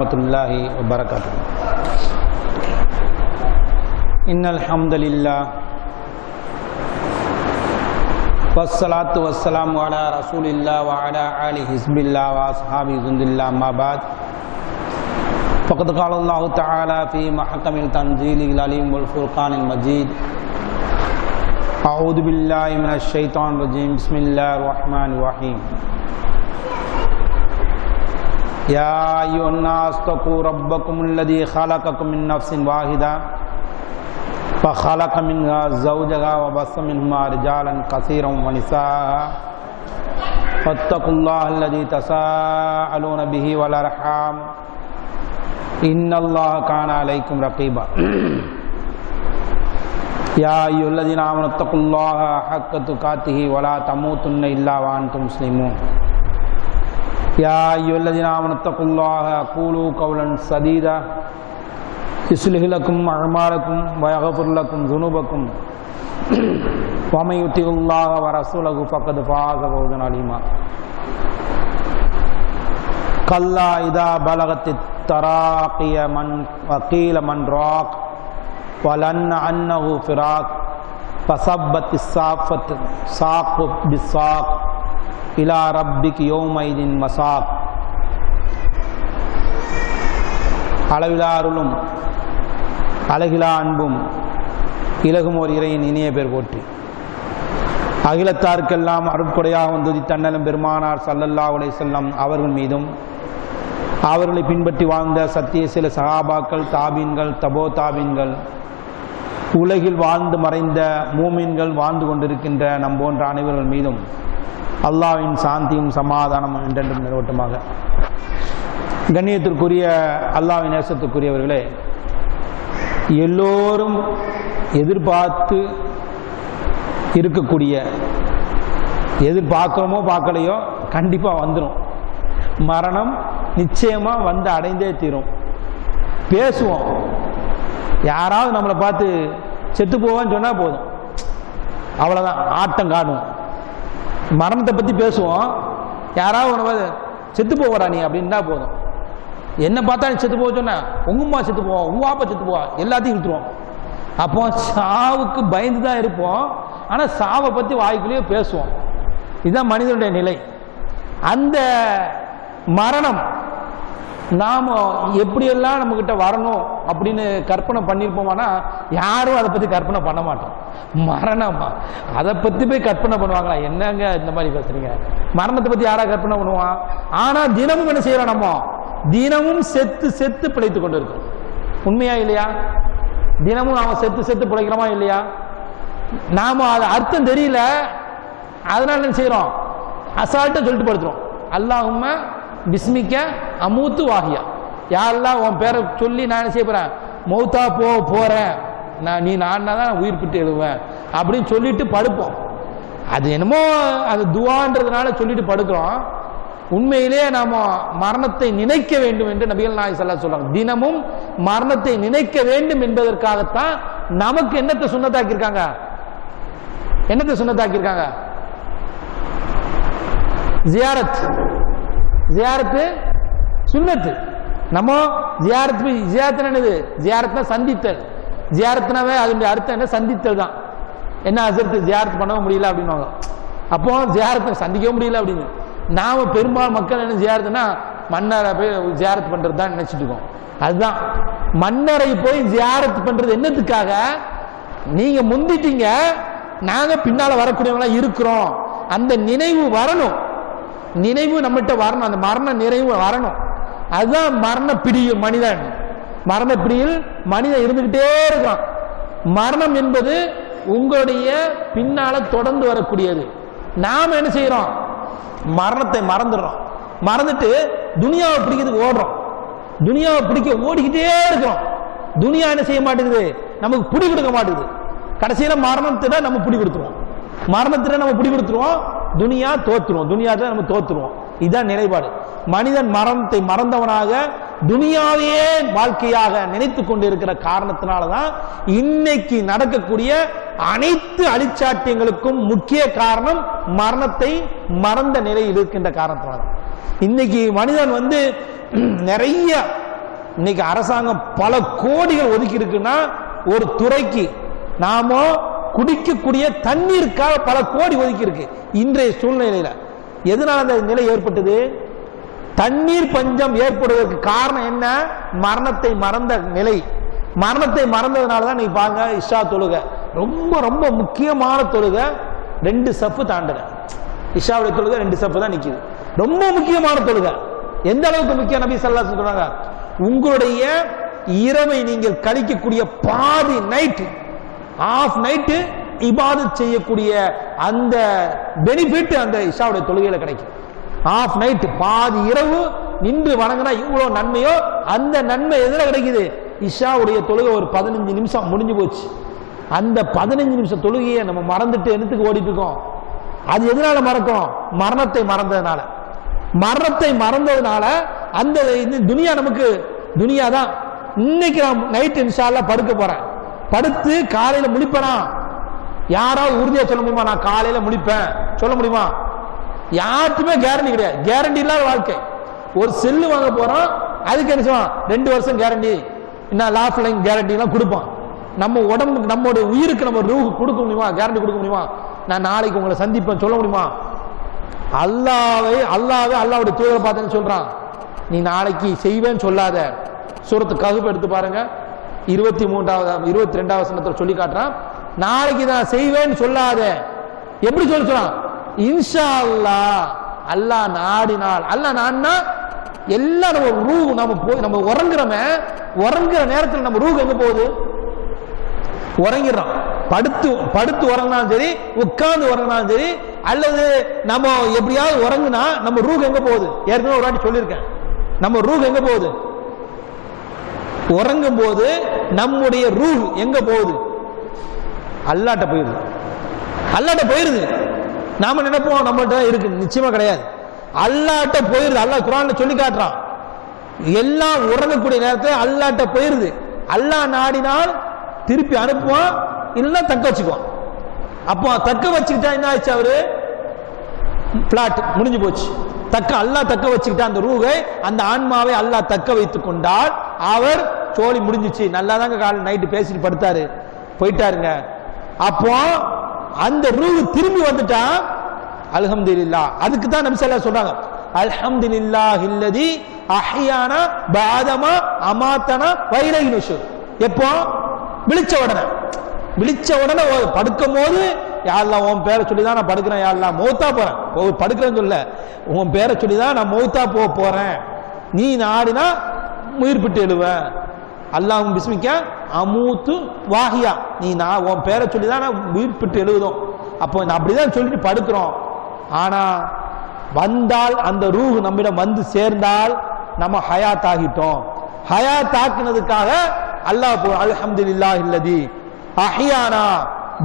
रहमतुल्लाहि व बरकातुहू। इन्नल हम्दुलिल्लाह वस्सलातु वस्सलामु अला रसूलिल्लाह व अला आलिहि हिज़्बिल्लाह व अस्हाबि जुंदिल्लाह अम्मा बाद फ़क़द क़ाल अल्लाहु तआला फ़ी महकमिल तंज़ीलिल अलीम वल फ़ुरक़ानिल मजीद अऊज़ु बिल्लाहि मिनश शैतानिर रजीम बिस्मिल्लाहिर रहमानिर रहीम या अय्युहन्नास तक़ू रब्बकुमुल्लज़ी ख़लक़कुम मिन नफ़्सिन वाहिदा फ़ख़लक़ मिन्हा ज़ौजहा व बस्स मिन्हुमा रिजालन कसीरन व निसाअ वत्तक़ुल्लाहल्लज़ी तसाअलून बिही वल अर्हाम इन्नल्लाह काना अलैकुम रक़ीबा या अय्युहल्लज़ीना आमनु तक़ुल्लाह हक़्क़ तुक़ातिही व ला तमूतुन्ना इल्ला व अंतुम मुस्लिमून या अय्युहल्लज़ीना आमनु तक़ुल्लाह क़ूलू क़ौलन सदीदा युस्लिह लकुम अअमालकुम व यग़फिर लकुम ज़ुनूबकुम व मन युतिइल्लाह व रसूलहु फ़क़द फ़ाज़ फ़ौज़न अज़ीमा कल्ला इज़ा बलगतित तराक़िय मन वक़ील मन राक़ वलन्न अन्नहु फ़िराक़ फ़सब्बतिस साक़ बिस्साक़ इला रब्बिक यौमइदिन मसाक़ அளவிலா அருளும் அழகிலா அன்பும் இலகும் ஓர் இறையின் இனிய பேர் போற்றி அகிலத்தாருக்கெல்லாம் அருட்கொடையாக வந்துதி தன்னலம் பெருமானார் ஸல்லல்லாஹு அலைஹி வஸல்லம் அவர்கள் மீதும் அவர்களை பின்பற்றி வாழ்ந்த சத்திய சில சஹாபாக்கள் தாபீன்கள் தபோ தாபீன்கள் உலகில் வாழ்ந்து மறைந்த மூமின்கள் வாழ்ந்து கொண்டிருக்கின்ற நம் போன்ற அனைவர்கள் மீதும் அல்லாஹ்வின் சாந்தியும் சமாதானமும் என்றென்றும் நிலவட்டுமாக. கண்ணியத்திற்குரிய அல்லாஹ்வின் நேசத்திற்குரியவர்களே, எல்லோரும் எதிர்பார்த்து இருக்கக்கூடிய, எதிர்பார்க்கிறோமோ பார்க்கலையோ கண்டிப்பாக வந்துடும். மரணம் நிச்சயமாக வந்து அடைந்தே தீரும். பேசுவோம், யாராவது நம்மளை பார்த்து செத்து போவான்னு சொன்னால் போதும், அவ்வளோதான், ஆட்டம் காணும். மரணத்தை பற்றி பேசுவோம், யாராவது உணவு செத்து போவரா நீ அப்படின்னா போதும், என்ன பார்த்தா நீ செத்து போக சொன்ன, உங்க அம்மா செத்து போவோம், உங்க அப்பா செத்து போவா, எல்லாத்தையும் இழுத்துருவோம். அப்போ சாவுக்கு பயந்து தான் இருப்போம், ஆனால் சாவை பற்றி வாய்க்குள்ளேயே பேசுவோம். இதுதான் மனிதனுடைய நிலை. அந்த மரணம் நாம் எப்படியெல்லாம் நம்மக்கிட்ட வரணும் அப்படின்னு கற்பனை பண்ணியிருப்போமானா யாரும் அதை பற்றி கற்பனை பண்ண மாட்டோம். மரணமா அதை பற்றி போய் கற்பனை பண்ணுவாங்களா? என்னங்க இந்த மாதிரி பேசுறீங்க? மரணத்தை பற்றி யாரா கற்பனை பண்ணுவான்? ஆனால் தினமும் என்ன செய்யறோம்? நம்ம தினமும் செத்து செத்து பிழைத்து கொண்டு இருக்கோம். உண்மையா இல்லையா? தினமும் நாம செத்து செத்து பிழைக்கிறோமா இல்லையா? நாம அது அர்த்தம் தெரியல, அதனால என்ன செய்யறோம்? அசால்ட்டா சொல்லிட்டு படுத்துறோம். அல்லாஹும்ம பிஸ்மிக்க அமூத்து வாகியா, யாரெல்லாம் உன் பேரை சொல்லி நான் என்ன செய்ய போறேன், மௌத்தா போறேன், நீ நான் தான் உயிர் பிட்டு எழுவேன் அப்படின்னு சொல்லிட்டு படுப்போம். அது என்னமோ அது துவான்றதுனால சொல்லிட்டு படுக்கிறோம். உண்மையிலே நாம மரணத்தை நினைக்க வேண்டும் என்று நபிகள் நாயகம் ஸல்லல்லாஹு அலைஹி வஸல்லம் சொல்றாங்க. தினமும் மரணத்தை நினைக்க வேண்டும் என்பதற்காகத்தான் நமக்கு என்னத்தை சுன்னத்தாக்கியிருக்காங்க? என்னத்தை சுன்னத்தாக்கியிருக்காங்க? ஜியாரத். ஜியாரத்து சுன்னத்து. நம்ம ஜியாரத் என்னது? ஜியாரத்னா சந்தித்தல். ஜியாரத்னாவே அதனுடைய அர்த்தம் என்ன? சந்தித்தல் தான். என்ன அசர்த்து ஜியாரத் பண்ணவும் முடியல அப்படின்வாங்க. அப்போ ஜியாரத்தை சந்திக்கவும் முடியல அப்படின்னு நாம பெரும்பாலும் மக்கள் என்ன ஜியாரத்துனா மன்னரை போய் ஜியாரத் பண்றது தான் நினைச்சிட்டு இருக்கோம். அதுதான் மன்னரை போய் ஜியாரத் பண்றது என்னத்துக்காக? நீங்க முந்திட்டீங்க, நாங்க பின்னால வரக்கூடியவங்களா இருக்கிறோம், அந்த நினைவு வரணும். நினைவு நம்மகிட்ட வரணும், அந்த மரண நிறைவு வரணும். அதுதான் மரண பிடியில் மனிதன். மரண பிடியில் மனிதன் இருந்துகிட்டே இருக்கான். மரணம் என்பது உங்களுடைய பின்னால தொடர்ந்து வரக்கூடியது. நாம என்ன செய்யறோம்? மரணத்தை மறந்துடுறோம். மறந்துட்டு துனியாவை பிடிக்கிறதுக்கு ஓடுறோம். துனியாவை பிடிக்க ஓடிக்கிட்டே இருக்கிறோம். துனியா என்ன செய்ய மாட்டேங்குது? நமக்கு பிடி கொடுக்க மாட்டேங்குது. கடைசியில மரணத்திட நம்ம பிடி கொடுத்துருவோம். மரணத்திட நம்ம பிடி கொடுத்துருவோம், துனியா தோத்துருவோம். துனியாவில் நம்ம தோத்துருவோம். இதுதான் நிலைப்பாடு. மனிதன் மரணத்தை மறந்தவனாக துனியாவையே வாழ்க்கையாக நினைத்து கொண்டு இருக்கிற காரணத்தினாலதான் இன்னைக்கு நடக்கக்கூடிய அனைத்து அழிச்சாட்டியங்களுக்கும் முக்கிய காரணம் மரணத்தை மறந்த நிலையில் இருக்கின்ற காரணத்தினால. இன்னைக்கு மனிதன் நிறைய இன்னைக்கு அரசாங்கம் பல கோடிகள் ஒதுக்கி இருக்குன்னா ஒரு துறைக்கு நாம குடிக்கக்கூடிய தண்ணீருக்காக பல கோடி ஒதுக்கி இருக்கு. இன்றைய சூழ்நிலையில எதனால அந்த நிலை ஏற்பட்டது? தண்ணீர் பஞ்சம் ஏற்படுவதற்கு காரணம் என்ன? மரணத்தை மறந்த நிலை. மரணத்தை மறந்ததுனால தான் நீங்க பாருங்க, இஷா தொழுகை ரொம்ப ரொம்ப முக்கியமான தொழுகை. 2 சப்பு தாண்டுக. இஷாவுடைய தொழுகை 2 சப்பு தான் நிக்குது. ரொம்ப முக்கியமான தொழுகை. எந்த அளவுக்கு முக்கியம்? நபி ஸல்லல்லாஹு அலைஹி வஸல்லம் சொல்றாங்க, உங்களுடைய இரவை நீங்கள் கழிக்கக்கூடிய பாதி நைட், ஆஃப் நைட் இபாதத் செய்யக்கூடிய அந்த பெனிஃபிட் அந்த இஷாவுடைய தொழுகையில கிடைக்கும். ஆஃப் நைட், பாதி இரவு நின்று வணங்கினா இவ்வளவு நன்மையோ அந்த நன்மை எதுல கிடைக்குது? இஷாவுடைய தொழுகை ஒரு 15 நிமிஷம் முடிஞ்சு போச்சு. அந்த 15 நிமிஷம் தொழுகையை நம்ம மறந்துட்டு என்னத்துக்கு ஓடிட்டு இருக்கோம்? அது எதனால மறக்கிறோம்? மரணத்தை மறந்ததுனால. மரணத்தை மறந்ததுனால அந்த துனியா நமக்கு துனியா தான். இன்னைக்கு நான் நைட் இன்ஷா அல்லாஹ் படுக்க போறேன், படுத்து காலையில முழிப்பேனா? யாராவது உறுதியா சொல்ல முடியுமா நான் காலையில முழிப்பேன்? சொல்ல முடியுமா? யாருக்குமே கேரண்டி கிடையாது. கேரண்டி இல்லாத வாழ்க்கை. ஒரு செல்லு வாங்க போறோம், அதுக்கு என்ன செய்வான்? 2 வருஷம் கேரண்டி, என்ன லைஃப் லைன் கேரண்டி எல்லாம் கொடுப்பான். நம்ம உடம்புக்கு, நம்மளோட உயிருக்கு நம்ம ரூஹ் கொடுக்க முடியுமா? கேரண்டி கொடுக்க முடியுமா? நான் நாளைக்கு உங்களை சந்திப்பேன் சொல்ல முடியுமா? அல்லாஹ்வே அல்லாஹ்வுடைய தூதரை பார்த்து சொல்றான், நீ நாளைக்கு செய்வேன்னு சொல்லாத. சூரத்து கஹ்ஃப் எடுத்து பாருங்க, 22வது 22வது வசனத்துல சொல்லி காட்டுறான், நாளைக்கு நான் செய்வேன்னு சொல்லாத. எப்படி சொல்றான்? இன்ஷா அல்லாஹ், அல்லாஹ் நாடினால். அல்லாஹ் நாடினா எல்லாம் நம்ம ரூஹ், நம்ம போய் நம்ம உறங்குற நேரத்தில் நம்ம ரூஹ் எங்க போகுது? உறங்கிடுறோம். படுத்து உறங்கினாலும் சரி, உட்கார்ந்து உறங்கினாலும் சரி, அல்லது நம்ம எப்படியாவது உறங்குனா நம்ம ரூஹ் எங்க போகுது? ஏற்கனவே ஒரு வாட்டி சொல்லியிருக்கேன், நம்ம ரூஹ் எங்க போகுது? உறங்கும் போது நம்முடைய ரூஹ் எங்க போகுது? அல்லாஹ்ட்ட போயிருது. அல்லாஹ்ட்ட போயிருது. நாம நினைப்போம் நம்மகிட்ட இருக்கு, நிச்சயமா கிடையாது. அல்லாஹ்ட்ட போயிருது. அல்லாஹ் குர்ஆன்ல சொல்லி காட்டுறான், எல்லாம் உறங்கக்கூடிய நேரத்தில் அல்லாஹ்ட்ட போயிருது. அல்லாஹ் நாடினால் திருப்பி அனுப்புவான், இல்லைன்னா தக்க வச்சுக்குவான். அப்போ தக்க வச்சுக்கிட்டா என்ன ஆச்சு? அவரு பிளாட் முடிஞ்சு போச்சு. அல்லாஹ் தக்க வச்சுக்கிட்டா அந்த ரூஹை, அந்த ஆன்மாவை அல்லாஹ் தக்க வைத்துக் கொண்டால் அவர் சோழி முடிஞ்சிச்சு. நல்லா தாங்க காலை நைட்டு பேசிட்டு படுத்தாரு, போயிட்டாருங்க. அப்போ அந்த ரூஹ் திரும்பி வந்துட்டா அல்ஹம்துலில்லாஹ். அதுக்கு தான் நபி ஸல்லல்லாஹு அலைஹி வஸல்லம் சொல்றாங்க, அல்ஹம்துலில்லாஹில்லதி அஹ்யானா பஅதமா அமாத்தனா வ இலைஹி நுஷூர். எப்போ? விழிச்ச உடனே படுக்கும் போது, யா அல்லாஹ் உன் பேரை சொல்லி தான் நான் படுக்கிறேன், யா அல்லாஹ் மௌத்தா போறேன், படுக்கிறேன்னு சொல்ல, உன் பேரை சொல்லி தான் நான் மௌத்தா போறேன், நீ நாடினா உயிர் பிட்டு எழுவேன். அல்லாஹ் பிஸ்மிக்க அமூத்து வாஹியா, நீ நான் உன் பேரை சொல்லி தான் நான் உயிர் பிட்டு எழுதும். அப்போ நான் அப்படிதான் சொல்லிட்டு படுக்கிறோம். ஆனா வந்தால் அந்த ரூஹ் நம்மிடம் வந்து சேர்ந்தால் நம்ம ஹயாத் ஆகிட்டோம். ஹயாத் ஆக்குனதுக்காக அல்லாஹ் அல்ஹம்துலில்லாஹில்லதி அஹ்யானா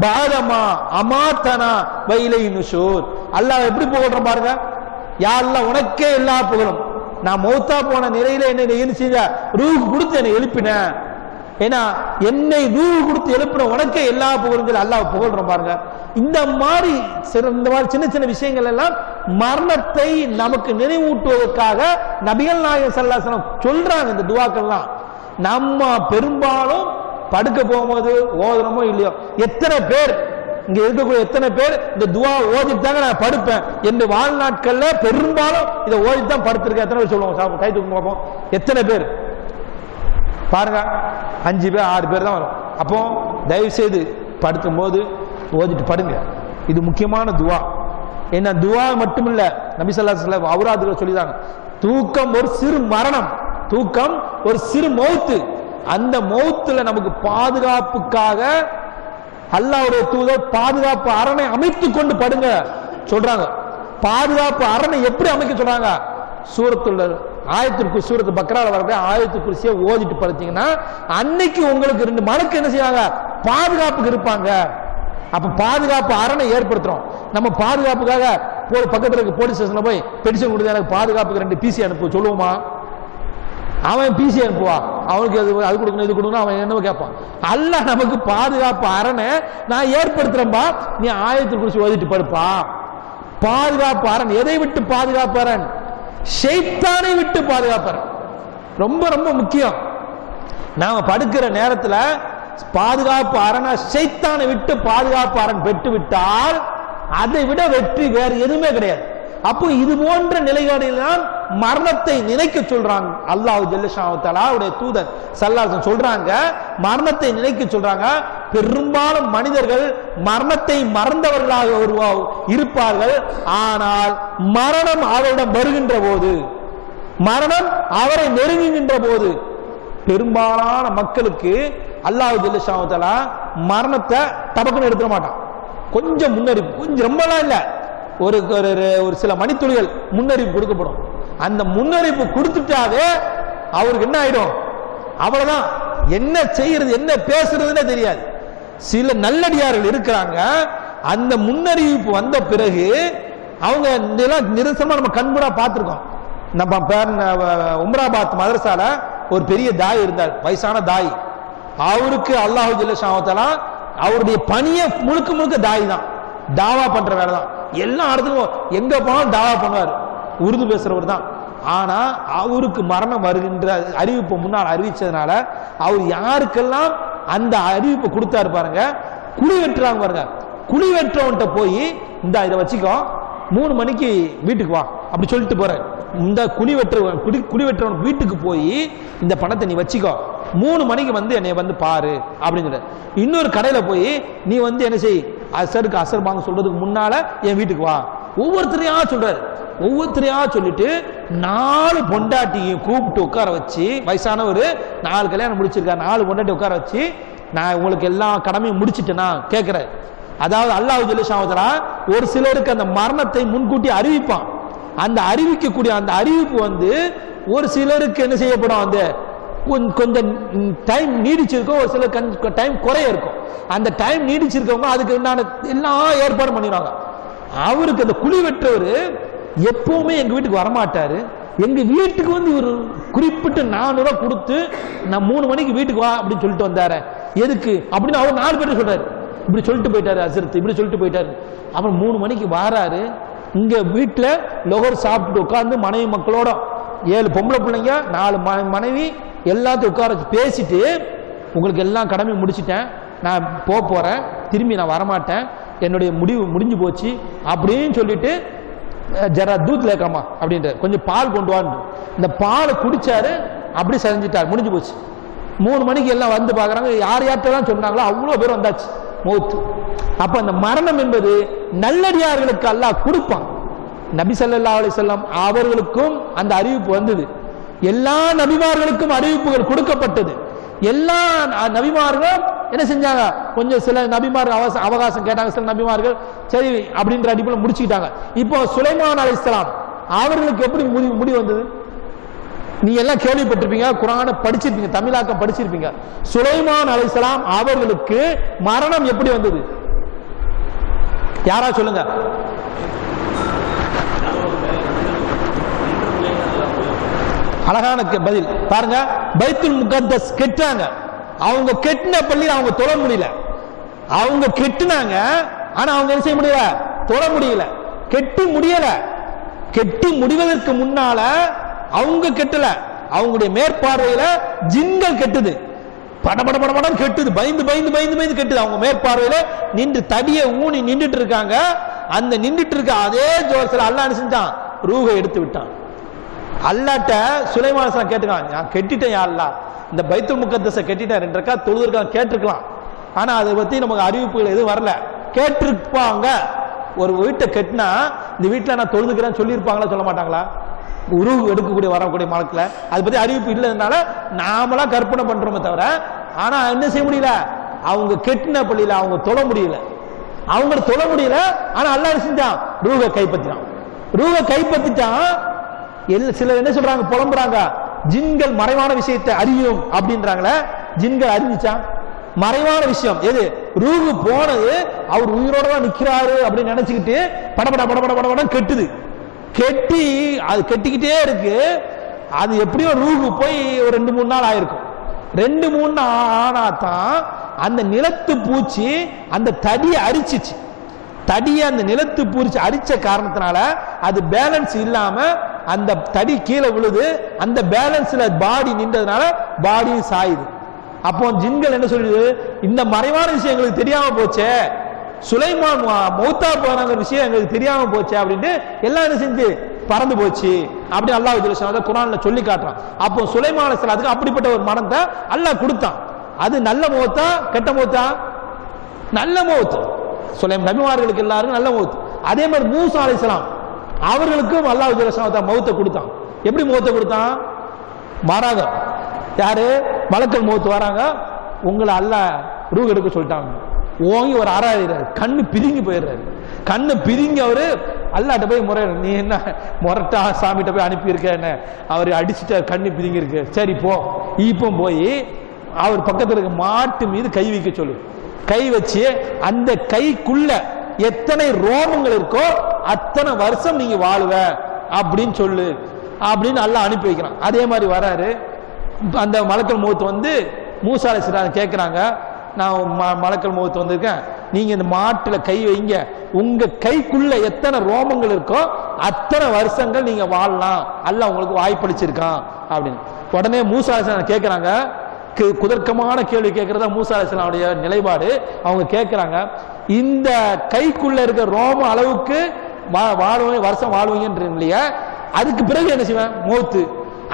பஅதமா அமாத்தனா வ இலைஹி நுஷூர். அல்லாஹ் எப்படி புகழ்றோம் பாருங்க. யா அல்லாஹ் உனக்கே எல்லா புகழும். நான் மௌத்தா போன நிலையில என்ன செஞ்ச? ரூஹ் கொடுத்து என்னை எழுப்பின. ஏன்னா என்னை ரூஹ் கொடுத்து எழுப்பின உனக்கே எல்லா புகழும் அல்லாஹ் புகழ்றோம் பாருங்க. இந்த மாதிரி சின்ன சின்ன விஷயங்கள் எல்லாம் மரணத்தை நமக்கு நினைவூட்டுவதற்காக நபிகள் நாயகம் ஸல்லல்லாஹு அலைஹி வஸல்லம் சொல்றாங்க. இந்த துஆக்கள்லாம் நம்ம பெரும்பாலும் படுக்க போகும்போது ஓதுறோமோ இல்லையோ, எத்தனை பேர் இங்க இருக்கக்கூடிய எத்தனை பேர் இந்த துஆ ஓதிட்டு தாங்க நான் படுப்பேன் என்று வாழ்நாட்கள்ல பெரும்பாலும் இதை ஓதிட்டு தான் படுத்திருக்கேன்? எத்தனை பேர் சொல்லுவோம்? கை தூக்கி பார்ப்போம். எத்தனை பேர் பாருங்க? 5 பேர் 6 பேர் தான் வரும். அப்போ தயவு செய்து படுக்கும் போது ஓதிட்டு படுங்க. இது முக்கியமான துஆ. என்ன துஆ மட்டும் இல்ல, நபி ஸல்லல்லாஹு அலைஹி வஸல்லம் அவுராதுகளை சொல்லிதாங்க, தூக்கம் ஒரு சிறு மரணம், தூக்கம் ஒரு சிறு மௌத்து. அந்த மௌத்துல நமக்கு பாதுகாப்புக்காக அல்லாஹ்வுடைய தூதர் பாதுகாப்பு அரணை அமைத்து கொண்டு படுங்க சொல்றாங்க. பாதுகாப்பு அரணை எப்படி அமைக்க சொல்றாங்க? ஆயத்துக்கு சூரத்து பக்ரால வரக்கூடிய ஆயத்துக்கு குர்சியை ஓதிட்டு படுத்தீங்கன்னா அன்னைக்கு உங்களுக்கு 2 மடங்கு என்ன செய்வாங்க? பாதுகாப்புக்கு இருப்பாங்க. அப்ப பாதுகாப்பு அரணை ஏற்படுத்துறோம். நம்ம பாதுகாப்புக்காக பக்கத்துல இருக்க போலீஸ் ஸ்டேஷன்ல போய் பெட்டிஷன் கொடுத்து எனக்கு பாதுகாப்புக்கு 2 பிசி அனுப்பு சொல்லுவோமா? அவன் பிசி அனுப்புவா, அவனுக்கு அது கொடுக்கணும் இது கொடுக்கணும், அவன் என்ன கேட்பான்? அல்லாஹ் நமக்கு பாதுகாப்பு அரணை நான் ஏற்படுத்துறேன்பா, நீ ஆயத்துல் குர்சி ஓதிட்டு படுப்பா. பாதுகாப்பு அரண். எதை விட்டு பாதுகாப்பு அரண்? ஷைத்தானை விட்டு பாதுகாப்பு அரண். ரொம்ப ரொம்ப முக்கியம். நாம படுக்கிற நேரத்தில் பாதுகாப்பு அரணா ஷைத்தானை விட்டு பாதுகாப்பு அரண் பெற்று விட்டால் அதை விட வெற்றி வேறு எதுவுமே கிடையாது. அப்போ இது போன்ற நிலைகளில் தான் மரணத்தை நினைக்க சொல்றாங்க. அல்லாஹ் ஜல்லஷானஹு தஆலாவுடைய தூதர் ஸல்லல்லாஹு அலைஹி வஸல்லம் சொல்றாங்க, மரணத்தை நினைக்க சொல்றாங்க. பெரும்பாலும் மனிதர்கள் மரணத்தை மறந்தவர்களாக இருப்பார்கள். ஆனால் மரணம் அவரிடம் வருகின்ற போது, மரணம் அவரை நெருங்குகின்ற போது பெரும்பாலான மக்களுக்கு அல்லாஹ் ஜல்லஷானஹு தஆலா மரணத்தை டபக்குன்னு எடுத்துட மாட்டான். கொஞ்சம் முன்னறிவு, கொஞ்சம் ரொம்பலாம் இல்லை, ஒரு ஒரு சில மணித்துளிகள் முன்னறிவு கொடுக்கப்படும். அந்த முன்னறிவு கொடுத்துட்டாவே அவருக்கு என்ன ஆயிடும், அவ்வளவுதான். என்ன செய்யறது என்ன பேசுறதுன்னே தெரியாது. சில நல்லடியார்கள் இருக்கிறாங்க, அந்த முன்னறிவிப்பு வந்த பிறகு அவங்க நிரசனமா நம்ம கண்கூடா பார்த்திருக்கோம். நம்ம உம்ராபாத் மதரசால ஒரு பெரிய தாய் இருந்தார், வயசான தாய். அவருக்கு அல்லாஹ் ஜல்லஷானஹு தஆலா அவருடைய பணியை முழுக்க முழுக்க தாய் தான், தாவா பண்ற வேலை தான். எல்லா இடத்துக்கும் எங்க போனாலும் தாவா பண்ணுவார், உருது பேசுறவர் தான். ஆனா அவருக்கு மரணம் வருகின்ற அறிவிப்பு முன்னால் அறிவிச்சதுனால அவர் யாருக்கெல்லாம் அந்த அறிவிப்பு கொடுத்தாரு பாருங்க, குழி வெட்டுறாங்க பாருங்க, குழி வெட்டுறவன்ட்ட போய் இந்த இதை வச்சுக்கோ, 3 மணிக்கு வீட்டுக்கு வா அப்படி சொல்லிட்டு போற. இந்த குழி வெட்டுறவன் வீட்டுக்கு போய் இந்த பணத்தை நீ வச்சுக்கோ, 3 மணிக்கு வந்து என்னை வந்து பாரு அப்படின்னு சொல்ற. இன்னொரு கடையில போய் நீ வந்து என்ன செய், அசருக்கு அசர் வாங்க சொல்றதுக்கு முன்னால என் வீட்டுக்கு வா. ஒவ்வொருத்தரையா சொல்றாரு, ஒவ்வொருத்தரையா சொல்லிட்டு 4 பொண்டாட்டியும் கூப்பிட்டு உட்கார வச்சு, வயசானவர் 4 கல்யாணம் முடிச்சிருக்காரு, 4 பொண்டாட்டி உட்கார வச்சு, நான் உங்களுக்கு எல்லா கடமையும் முடிச்சுட்டேன்னா கேட்கிறேன். அதாவது அல்லாஹ் ஜல்லஷானஹு தஆலா ஒரு சிலருக்கு அந்த மரணத்தை முன்கூட்டி அறிவிப்பான். அந்த அறிவிக்கக்கூடிய அந்த அறிவிப்பு வந்து ஒரு சிலருக்கு என்ன செய்யப்படும், அந்த கொஞ்சம் டைம் நீடிச்சிருக்கும், ஒரு சில டைம் குறைய இருக்கும். அந்த டைம் நீடிச்சிருக்கவங்க அதுக்கு எல்லா ஏற்பாடும் பண்ணிடுவாங்க. அவருக்கு அந்த குழி வெற்றவர் எப்பவுமே எங்க வீட்டுக்கு வரமாட்டாரு, எங்க வீட்டுக்கு வந்து ஒரு குறிப்பிட்ட 400 ரூபாய் கொடுத்து நான் 3 மணிக்கு வீட்டுக்கு வா அப்படின்னு சொல்லிட்டு வந்தாரு. எதுக்கு அப்படின்னு அவர் 4 பேர் சொல்றாரு, இப்படி சொல்லிட்டு போயிட்டாரு அசரத், இப்படி சொல்லிட்டு போயிட்டாரு. அப்புறம் 3 மணிக்கு வாராரு, இங்க வீட்டுல லொகர் சாப்பிட்டு உட்கார்ந்து மனைவி மக்களோட 7 பொம்பளை பிள்ளைங்க 4 மனைவி எல்லாத்தையும் உட்கார வச்சு பேசிட்டு, உங்களுக்கு எல்லாம் கடமை முடிச்சுட்டேன், நான் போறேன், திரும்பி நான் வரமாட்டேன், என்னுடைய முடிவு முடிஞ்சு போச்சு அப்படின்னு சொல்லிட்டு ஜரா தூத் லேக்காமா அப்படின்ற கொஞ்சம் பால் கொண்டு வான்னு இந்த பாலை குடிச்சாரு. அப்படி செஞ்சிட்டார், முடிஞ்சு போச்சு. 3 மணிக்கு எல்லாம் வந்து பார்க்குறாங்க, யார் யார்கிட்டலாம் சொன்னாங்களோ அவ்வளோ பேர் வந்தாச்சு மௌத்து. அப்ப அந்த மரணம் என்பது நல்லடியார்களுக்கு அல்லாஹ் கொடுப்பான். நபி ஸல்லல்லாஹு அலைஹி வஸல்லம் அவர்களுக்கும் அந்த அறிவிப்பு வந்தது, எல்லா நபிமார்களுக்கும் அறிவிப்புகள் கொடுக்கப்பட்டது. எல்லா நபிமார்களும் என்ன செஞ்சாங்க, கொஞ்சம் சில நபிமார்கள் அவகாசம் கேட்டாங்க, சில நபிமார்கள் சரி அப்படின்ற அடிப்படையில் முடிச்சுக்கிட்டாங்க. இப்போ சுலைமான் அலைஹிஸ்ஸலாம் அவர்களுக்கு எப்படி முடிவு வந்தது, நீங்க எல்லாம் கேள்விப்பட்டிருப்பீங்க, குர்ஆனை படிச்சிருப்பீங்க, தமிழாக்கம் படிச்சிருப்பீங்க. சுலைமான் அலைஹிஸ்ஸலாம் அவர்களுக்கு மரணம் எப்படி வந்தது, யாரா சொல்லுங்க. அழகான பதில் பாருங்க. பைத்துல் முகத்தஸ் கெட்டாங்க, அவங்க கெட்டின பள்ளி அவங்க தொழ முடியல. அவங்க கெட்டினாங்க, ஆனா அவங்க என்ன செய்ய முடியல, தொழ முடியல. கெட்டி முடியல, கெட்டி முடிவதற்கு முன்னால அவங்க கெட்டல, அவங்களுடைய மேற்பார்வையில ஜின்கள் கெட்டுது, படபட படபடம் கெட்டுது, பயந்து பயந்து பயந்து பயந்து கெட்டுது. அவங்க மேற்பார்வையில நின்று தடிய ஊனி நின்றுட்டு இருக்காங்க. அந்த நின்றுட்டு இருக்க அதே ஜோர்ஸ்ல அல்லாஹ் என்ன செஞ்சான், ரூஹை எடுத்து விட்டான். அல்லாட்ட சுலைமான் அலைஹிஸ்ஸலாம் கேட்டுக்கான், நான் கெட்டிட்டேன் யா அல்லாஹ், இந்த பைத்துல் முகத்தஸை கெட்டிட்டேன், 2 ரக்காத் தொழுதுருக்கான் கேட்டிருக்கலாம். ஆனா அதை பத்தி நமக்கு அறிவிப்புகள் எதுவும் வரல. கேட்டிருப்பாங்க, ஒரு வீட்டை கெட்டினா இந்த வீட்டில் நான் தொழுதுக்கிறேன்னு சொல்லியிருப்பாங்களா, சொல்ல மாட்டாங்களா? உருவு எடுக்கக்கூடிய வரக்கூடிய மலத்துல அதை பத்தி அறிவிப்பு இல்லைனால நாமளா கற்பனை பண்றோமே தவிர, ஆனா என்ன செய்ய முடியல, அவங்க கெட்டின பள்ளியில அவங்க தொழ முடியல, அவங்க தொழ முடியல. ஆனா அல்லாஹ் என்ன செஞ்சான், ரூஹை கைப்பற்றினான். ரூஹை கைப்பற்றிட்டான். சிலர் என்ன சொல்றாங்க, புலம்புறாங்க, ஜின்கள் மறைவான விஷயத்தை அறியும் அப்படின்றாங்களே. ஜின்கள் அறிஞ்சிச்சா? மறைவான விஷயம் எது, ரூஹு போனது, அவர் உயிரோட தான் நிக்கிறாரு அப்படின்னு நினைச்சுக்கிட்டு படபட படபட படபட கெட்டுது. கெட்டி அது கெட்டிக்கிட்டே இருக்கு. அது எப்படியோ ரூஹு போய் ஒரு 2-3 நாள் ஆயிருக்கும். 2-3 நாள் ஆனாதான் அந்த நிலத்து பூச்சி அந்த தடியை அரிச்சிச்சு. தடியை அந்த நிலத்து பூச்சி அரிச்ச காரணத்தினால அது பேலன்ஸ் இல்லாம அந்த தடி கீழே விழுது, அந்த பேலன்ஸ்ல பாடி நின்றதுனால பாடியும் சாயுது. அப்போ ஜின்கள் என்ன சொல்லுது, இந்த மறைவான விஷயம் எங்களுக்கு தெரியாம போச்சே, சுலைமான் மௌத்தா போனாங்க விஷயம் எங்களுக்கு தெரியாம போச்சு அப்படின்ட்டு எல்லாம் என்ன செஞ்சு பறந்து போச்சு அப்படி அல்லாஹ் ஜல்ல ஷானஹு குர்ஆன்ல சொல்லி காட்டுறான். அப்போ சுலைமான் அலைஹிஸ்ஸலாத்துக்கு அப்படிப்பட்ட ஒரு மரணத்தை அல்லாஹ் கொடுத்தான். அது நல்ல மௌத்தா கெட்ட மௌத்தா? நல்ல மௌத். சுலைமான் நபிமார்களுக்கு எல்லாருக்கும் நல்ல மௌத். அதே மாதிரி மூசா அலைஹிஸ்ஸலாம் அவர்களுக்கும் அல்லாஹ் ஜல்ல ஷானஹு மௌத்தை கொடுத்தான். எப்படி மௌத்தை கொடுத்தான்? வராங்க யாரு, மலக்கல் மௌத் வராங்க, உங்களை அல்லாஹ் ரூஹ் எடுக்க சொல்லிட்டாங்க. ஓங்கி ஒரு ஆறாயிரம் கண்ணு பிரிங்கி போயிடுறாரு. கண்ணு பிரிங்கி அவரு அல்லாட்ட போய் முறை, நீ என்ன முரட்டா சாமிகிட்ட போய் அனுப்பியிருக்க, என்ன அவர் அடிச்சுட்டார், கண்ணு பிரிங்கி இருக்கு, சரி போ. இப்போ போய் அவர் பக்கத்தில் இருக்க மாட்டு மீது கை வைக்க சொல்லு. கை வச்சு அந்த கைக்குள்ள எத்தனை ரோமங்கள் இருக்கோ அத்தனை வருஷம் நீங்க வாழுவ அப்படின்னு சொல்லு அப்படின்னு அல்லாஹ் அனுப்பி வைக்கிறான். அதே மாதிரி வராரு. அந்த மலக்கல் மௌத் வந்து மூசா அலைஹிஸ்ஸலாம் கேட்கிறாங்க, நான் மலக்கல் மௌத் வந்திருக்கேன், நீங்க இந்த மாட்டுல கை வைங்க, உங்க கைக்குள்ள எத்தனை ரோமங்கள் இருக்கோ அத்தனை வருஷங்கள் நீங்க வாழலாம், அல்லாஹ் உங்களுக்கு வாய்ப்பளிச்சிருக்கான் அப்படின்னு. உடனே மூசா அலைஹிஸ்ஸலாம் கேட்கிறாங்க, குதர்க்கமான கேள்வி கேட்கறதா மூசா அலைஹிஸ்ஸலாமுடைய நிலைப்பாடு. அவங்க கேட்கிறாங்க, இந்த கைக்குள்ள இருக்க ரோம அளவுக்கு வாழுவீங்க, வருஷம் வாழ்வீங்கன்றீங்க இல்லையா, அதுக்கு பிறகு என்ன செய்வேன்? மௌத்து.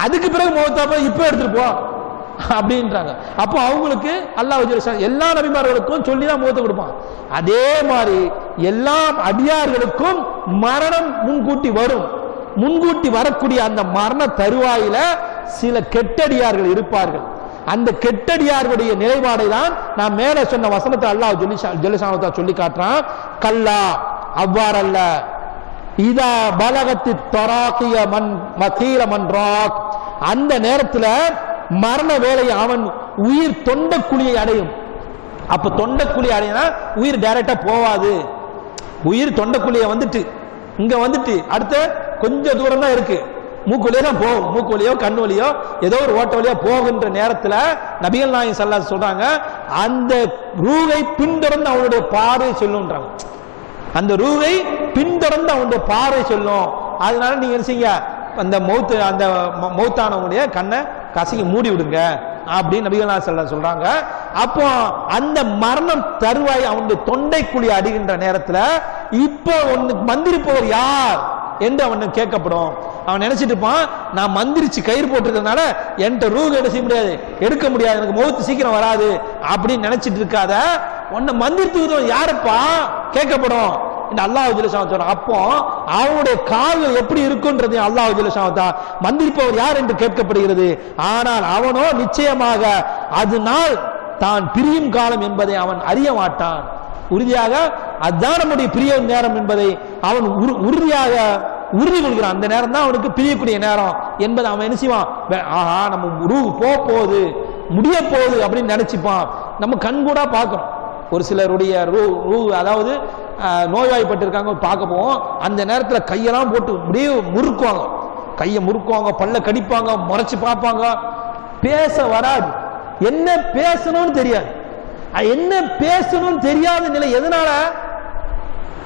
அதுக்கு பிறகு மௌத்தா இப்ப எடுத்துட்டு போ அப்படின்றாங்க. அப்போ அவங்களுக்கு அல்லாஹ் எல்லா நபிமார்களுக்கும் சொல்லிதான் மௌத்தை கொடுப்பான். அதே மாதிரி எல்லா அடியார்களுக்கும் மரணம் முன்கூட்டி வரும். முன்கூட்டி வரக்கூடிய அந்த மரண தருவாயில சில கெட்டடியார்கள் இருப்பார்கள். அந்த கெட்டடியார்களுடைய நிலைப்பாடை தான் நான் மேல சொன்ன வசனத்தை அல்லாஹ் ஜல்ல சொல்லி காட்டுறான். கல்லா, அவ்வாறல்ல, இதா பலகத்தி தராக்கிய மன் மகீல மன் ராக், அந்த நேரத்தில் மரண வேலை அவன் உயிர் தொண்டக்குழியை அடையும். அப்ப தொண்டக்குழியை அடையினா உயிர் டைரக்டா போவாது. உயிர் தொண்டக்குழியை வந்துட்டு இங்க வந்துட்டு அடுத்த கொஞ்சம் தூரம் தான் இருக்கு, மூக்கு வழியா தான் போகும். மூக்கு வழியோ கண்ணு வழியோ ஏதோ ஒரு ஓட்ட வழியா போகின்ற நேரத்தில் நபிகள் நாயகம் ஸல்லல்லாஹு அலைஹி வஸல்லம் சொல்றாங்க, அந்த ரூஹை பின்தொடர்ந்து அவனுடைய பார்வை சொல்லுன்றாங்க. அந்த ரூஹை பின்தொடர்ந்து அவனுடைய பார்வை சொல்லும். அதனால நீங்க என்ன செய்யுங்க, அந்த மௌத்தானவனுடைய கண்ணை கசக்கி மூடி விடுங்க அப்படின்னு நபிகள் நாயகம் ஸல்லல்லாஹு அலைஹி வஸல்லம் சொல்றாங்க. அப்போ அந்த மரணம் தருவாய் அவனுடைய தொண்டைக்குழி அடிகின்ற நேரத்தில் இப்போ ஒன்னு மந்திரிப்பவர் யார் என்று அவன் கேட்கப்படும். அவன் நினைச்சிட்டு இருப்பான், நான் மந்திரிச்சு கயிறு போட்டிருக்கிறதுனால என்கிட்ட ரூஹ் என்ன செய்ய முடியாது, எடுக்க முடியாது, எனக்கு மௌத்து சீக்கிரம் வராது அப்படின்னு நினைச்சிட்டு இருக்காத. உன்னை மந்திரித்து யாருப்பா கேட்கப்படும் இந்த அல்லாஹ் ஜல்ல ஷானஹு. அப்போ அவனுடைய கால்கள் எப்படி இருக்குன்றது அல்லாஹ் ஜல்ல ஷானஹு மந்திரிப்பவர் யார் என்று கேட்கப்படுகிறது. ஆனால் அவனோ நிச்சயமாக அதனால் தான் பிரியும் காலம் என்பதை அவன் அறிய மாட்டான். உறுதியாக அதுதான் நம்முடைய பிரிய நேரம் என்பதை அவன் உறுதியாக உறுதி கொள்கிறான். அந்த நேரம் தான் அவனுக்கு பிரியக்கூடிய நேரம் என்பதை அவன் என்ன செய்வான், ஆஹா நம்ம ரூஹ் போகுது முடிய போகுது அப்படின்னு நினைச்சுப்பான். நம்ம கண்கூடா பார்க்கிறோம். ஒரு சிலருடைய ரூஹ் அதாவது நோய்வாய்ப்பட்டிருக்காங்க பார்க்க போவோம். அந்த நேரத்தில் கையெல்லாம் போட்டு அப்படியே முறுக்குவாங்க, கையை முறுக்குவாங்க, பல்ல கடிப்பாங்க, முறைச்சு பார்ப்பாங்க, பேச வராது, என்ன பேசணும்னு தெரியாது. என்ன பேசணும்னு தெரியாத நிலை எதனால?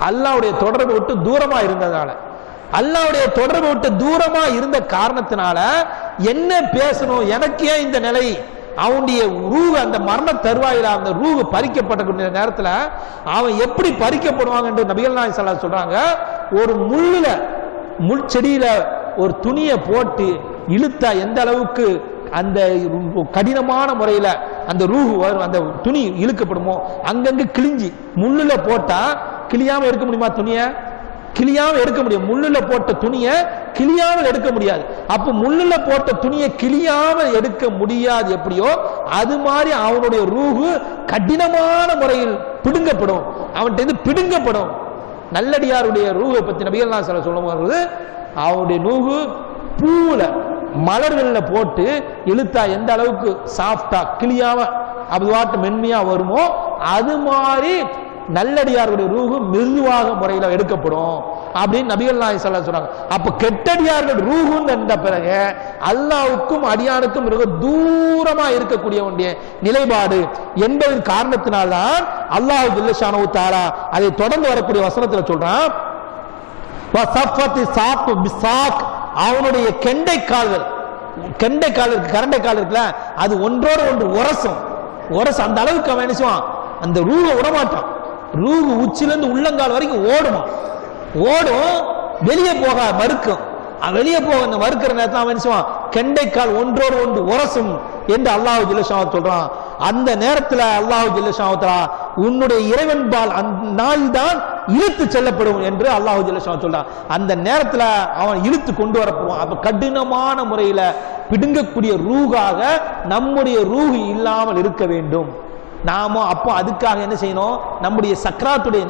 அல்லாஹ்வுடைய தொடர்பு விட்டு தூரமா இருந்ததால. அல்லாஹ்வுடைய தொடர்பு விட்டு தூரமா இருந்த காரணத்தினால என்ன பேசணும், எனக்கு ஏன் இந்த நிலை? அவனுடைய ரூஹ் அந்த மரண தருவாயில அந்த ரூஹ் பறிக்கப்பட்ட நேரத்தில் அவன் எப்படி பறிக்கப்படுவாங்க என்று நபிகள் நாயகம் ஸல்லல்லாஹு அலைஹி வஸல்லம் சொல்றாங்க. ஒரு முள் செடியில ஒரு துணியை போட்டு இழுத்தா எந்த அளவுக்கு அந்த கடினமான முறையில அந்த ரூஹ் வரும், அந்த துணி இழுக்கப்படுமோ அங்கங்க கிழிஞ்சி, முள்ளுல போட்டா கிளியாம எடுக்க முடியுமா? துணியை கிளியாம எடுக்க முடியும். முள்ளுல போட்ட துணியை கிளியாமல் எடுக்க முடியாது. அப்ப முள்ளுல போட்ட துணியை கிளியாமல் எடுக்க முடியாது எப்படியோ அது மாதிரி அவனுடைய ரூஹு கடினமான முறையில் பிடுங்கப்படும், அவன்கிட்ட பிடுங்கப்படும். நல்லடியாருடைய ரூஹை பத்தி நபிகள் நாயகம் ஸல்லல்லாஹு அலைஹி வஸல்லம் சொல்லும்போது அவனுடைய ரூஹு பூல மலர்கள்ல போட்டு இழுத்தா எந்த அளவுக்கு சாஃப்டா கிளியாம அதுவாட்டு மென்மையா வருமோ அது மாதிரி நல்லடியார்களுடைய ரூஹு மிருதுவாக முறையில் எடுக்கப்படும் அப்படின்னு நபிகள் நாயகம் ஸல்லல்லாஹு அலைஹி வஸல்லம் சொல்றாங்க. அப்ப கெட்டடியார்கள் ரூஹுன்னு என்ற பிறகு அல்லாஹ்வுக்கும் அடியானுக்கும் மிக தூரமா இருக்கக்கூடிய நிலைப்பாடு என்பதன் காரணத்தினால்தான் அல்லாஹ் ஜல்ல ஷானஹு தஆலா அதை தொடர்ந்து வரக்கூடிய வசனத்தில் சொல்றான், வஸஃபத்தி சாக் பிசாக் அவனுடைய கெண்டை கால்கள் கரண்டை கால் இருக்குல்ல, அது ஒன்றோடு ஒன்று உரசும். அந்த அளவுக்கு அவன் என்ன செய்வான், அந்த ரூஹை விடமாட்டான். ரூஹு உச்சிலிருந்து உள்ளங்கால் வரைக்கும் ஓடும், வெளியே போக மறுக்கும். வெளியே போக மறுக்கிற நேரத்தில் அவன் என்ன செய்வான், கெண்டைக்கால் ஒன்றோடு ஒன்று உரசும் என்று அல்லாஹ் ஜல்ல ஷானஹு சொல்றான். அந்த நேரத்தில் அல்லாஹ் ஜல்ல ஷானஹு உன்னுடைய இறைவன்பால் அந்த நாள் தான் இழுத்து செல்லப்படும் என்று அல்லாஹ் ஜல்ல ஷானஹு சொல்றான். அந்த நேரத்தில் அவன் இழுத்து கொண்டு வரப்படுவான். அப்ப கடினமான முறையில் பிடுங்கக்கூடிய ரூகாக நம்முடைய ரூஹு இல்லாமல் இருக்க வேண்டும். நாம அப்போ அதுக்காக என்ன செய்யணும், நம்முடைய சக்ராத்துடைய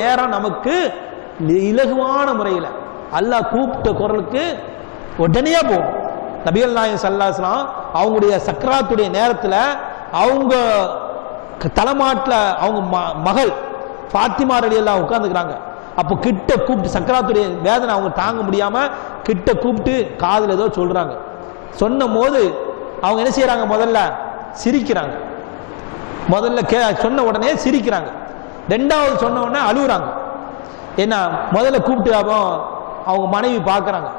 நேரம் நமக்கு இலகுவான முறையில் அல்லாஹ் கூப்பிட்ட குரலுக்கு உடனே போகும். நபிகள் நாயகம் ஸல்லல்லாஹு அலைஹி வஸல்லம் அவங்களுடைய சக்ராத்துடைய நேரத்தில் அவங்க தலைமாட்டில் அவங்க மகள் ஃபாத்திமா ரலியல்லாஹு அன்ஹா உட்கார்ந்துக்கிறாங்க. அப்போ கிட்ட கூப்பிட்டு சக்ராத்துடைய வேதனை அவங்க தாங்க முடியாம கிட்ட கூப்பிட்டு காதில் ஏதோ சொல்றாங்க. சொன்ன போது அவங்க என்ன செய்யறாங்க, முதல்ல சிரிக்கிறாங்க. சொன்ன உடனே சிரிக்கிறாங்க. ரெண்டாவது சொன்ன உடனே அழுகுறாங்க. ஏன்னா முதல்ல கூப்பிட்டு அவங்க மனைவி பார்க்குறாங்க.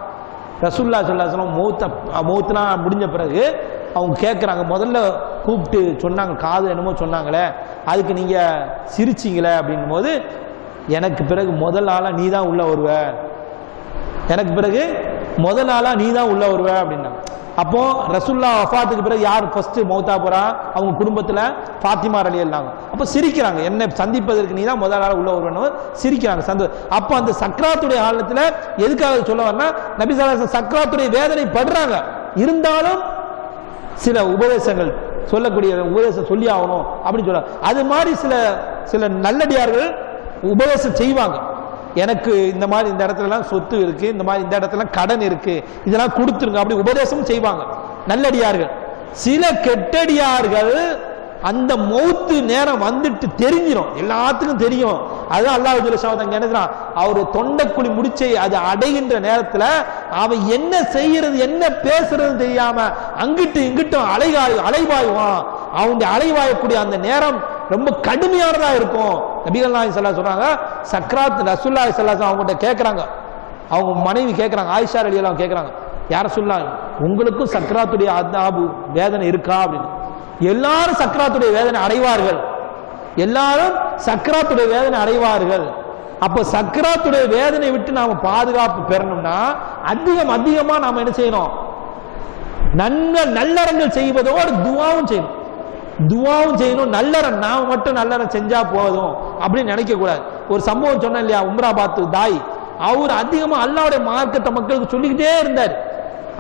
ரசூலுல்லாஹி ஸல்லல்லாஹு அலைஹி வஸல்லம் மௌத்லாம் முடிஞ்ச பிறகு அவங்க கேட்குறாங்க, முதல்ல கூப்பிட்டு சொன்னாங்க, காது என்னமோ சொன்னாங்களே, அதுக்கு நீங்கள் சிரிச்சிங்களே அப்படின்னும் போது, எனக்கு பிறகு முதல் ஆளாக நீ தான் உள்ள வருவ, அப்படின்னாங்க. அப்போ ரசூலுல்லாஹ் வஃபாத்துக்கு பிறகு யார் ஃபர்ஸ்ட் மௌத்தா போறா, அவங்க குடும்பத்தில் ஃபாத்திமா ரலியல்லாஹு. அப்போ சிரிக்கிறாங்க, என்ன சந்திப்பதற்கு நீ தான் முதல் ஆளாக உள்ள வருவன்னு சிரிக்கிறாங்க. அப்போ அந்த சக்ராத்துடைய காலத்தில் எதுக்காக சொல்ல வரனா, நபி ஸல்லல்லாஹு அலைஹி வஸல்லம் சக்ராத்துடைய வேதனை படுறாங்க, இருந்தாலும் சில உபதேசங்கள் உபதேசம் சொல்லி ஆகணும் அப்படின்னு சொல்றாங்க. அது மாதிரி சில நல்லடியார்கள் உபதேசம் செய்வாங்க. எனக்கு இந்த மாதிரி இந்த இடத்துலலாம் சொத்து இருக்கு, இந்த மாதிரி இந்த இடத்துல கடன் இருக்கு, இதெல்லாம் கொடுத்துருங்க அப்படி உபதேசம் செய்வாங்க நல்லடியார்கள். சில கெட்டடியார்கள் அந்த மௌத்து நேரம் வந்துட்டு தெரிஞ்சிடும், எல்லாத்துக்கும் தெரியும். அதுதான் அல்லாஹ் ஜல்ல ஷானஹு நினைக்கிறான், அவரு தொண்டைக்குழி முடிச்சை அது அடைகின்ற நேரத்தில் அவன் என்ன செய்யறது என்ன பேசுறது தெரியாம அங்கிட்டு இங்கிட்டும் அலைவாயுவான். அவனுடைய அலைவாயக்கூடிய அந்த நேரம் ரொம்ப கடுமையானதா இருக்கும். நபிகள் நாயகம் ஸல்லல்லாஹு அலைஹி சொல்றாங்க, சக்ராத் ரசூலுல்லாஹி ஸல்லல்லாஹு அலைஹி அவங்ககிட்ட கேட்கறாங்க, அவங்க மனைவி கேட்கறாங்க, ஆயிஷா ரலியல்லாஹு கேட்கறாங்க, யார சொல்லலாம் உங்களுக்கும் சக்ராத்துடைய அதாபு வேதனை இருக்கா அப்படின்னு. எல்லாரும் சக்ராத்துடைய வேதனை அடைவார்கள். அப்ப சக்ராத்துடைய வேதனை விட்டு நாம பாதுகாப்பு பெறணும்னா அதிகமா நாம என்ன செய்யணும், நல்லறங்கள் செய்வதோடு துஆவும் செய்யணும். நல்லறம் நாம மட்டும் நல்லறம் செஞ்சா போதும் அப்படின்னு நினைக்க கூடாது. ஒரு சம்பவம் சொன்ன இல்லையா, உம்ராபாத் தாய், அவர் அதிகமா அல்லாஹ்வுடைய மார்க்கத்தை மக்களுக்கு சொல்லிக்கிட்டே இருந்தார்.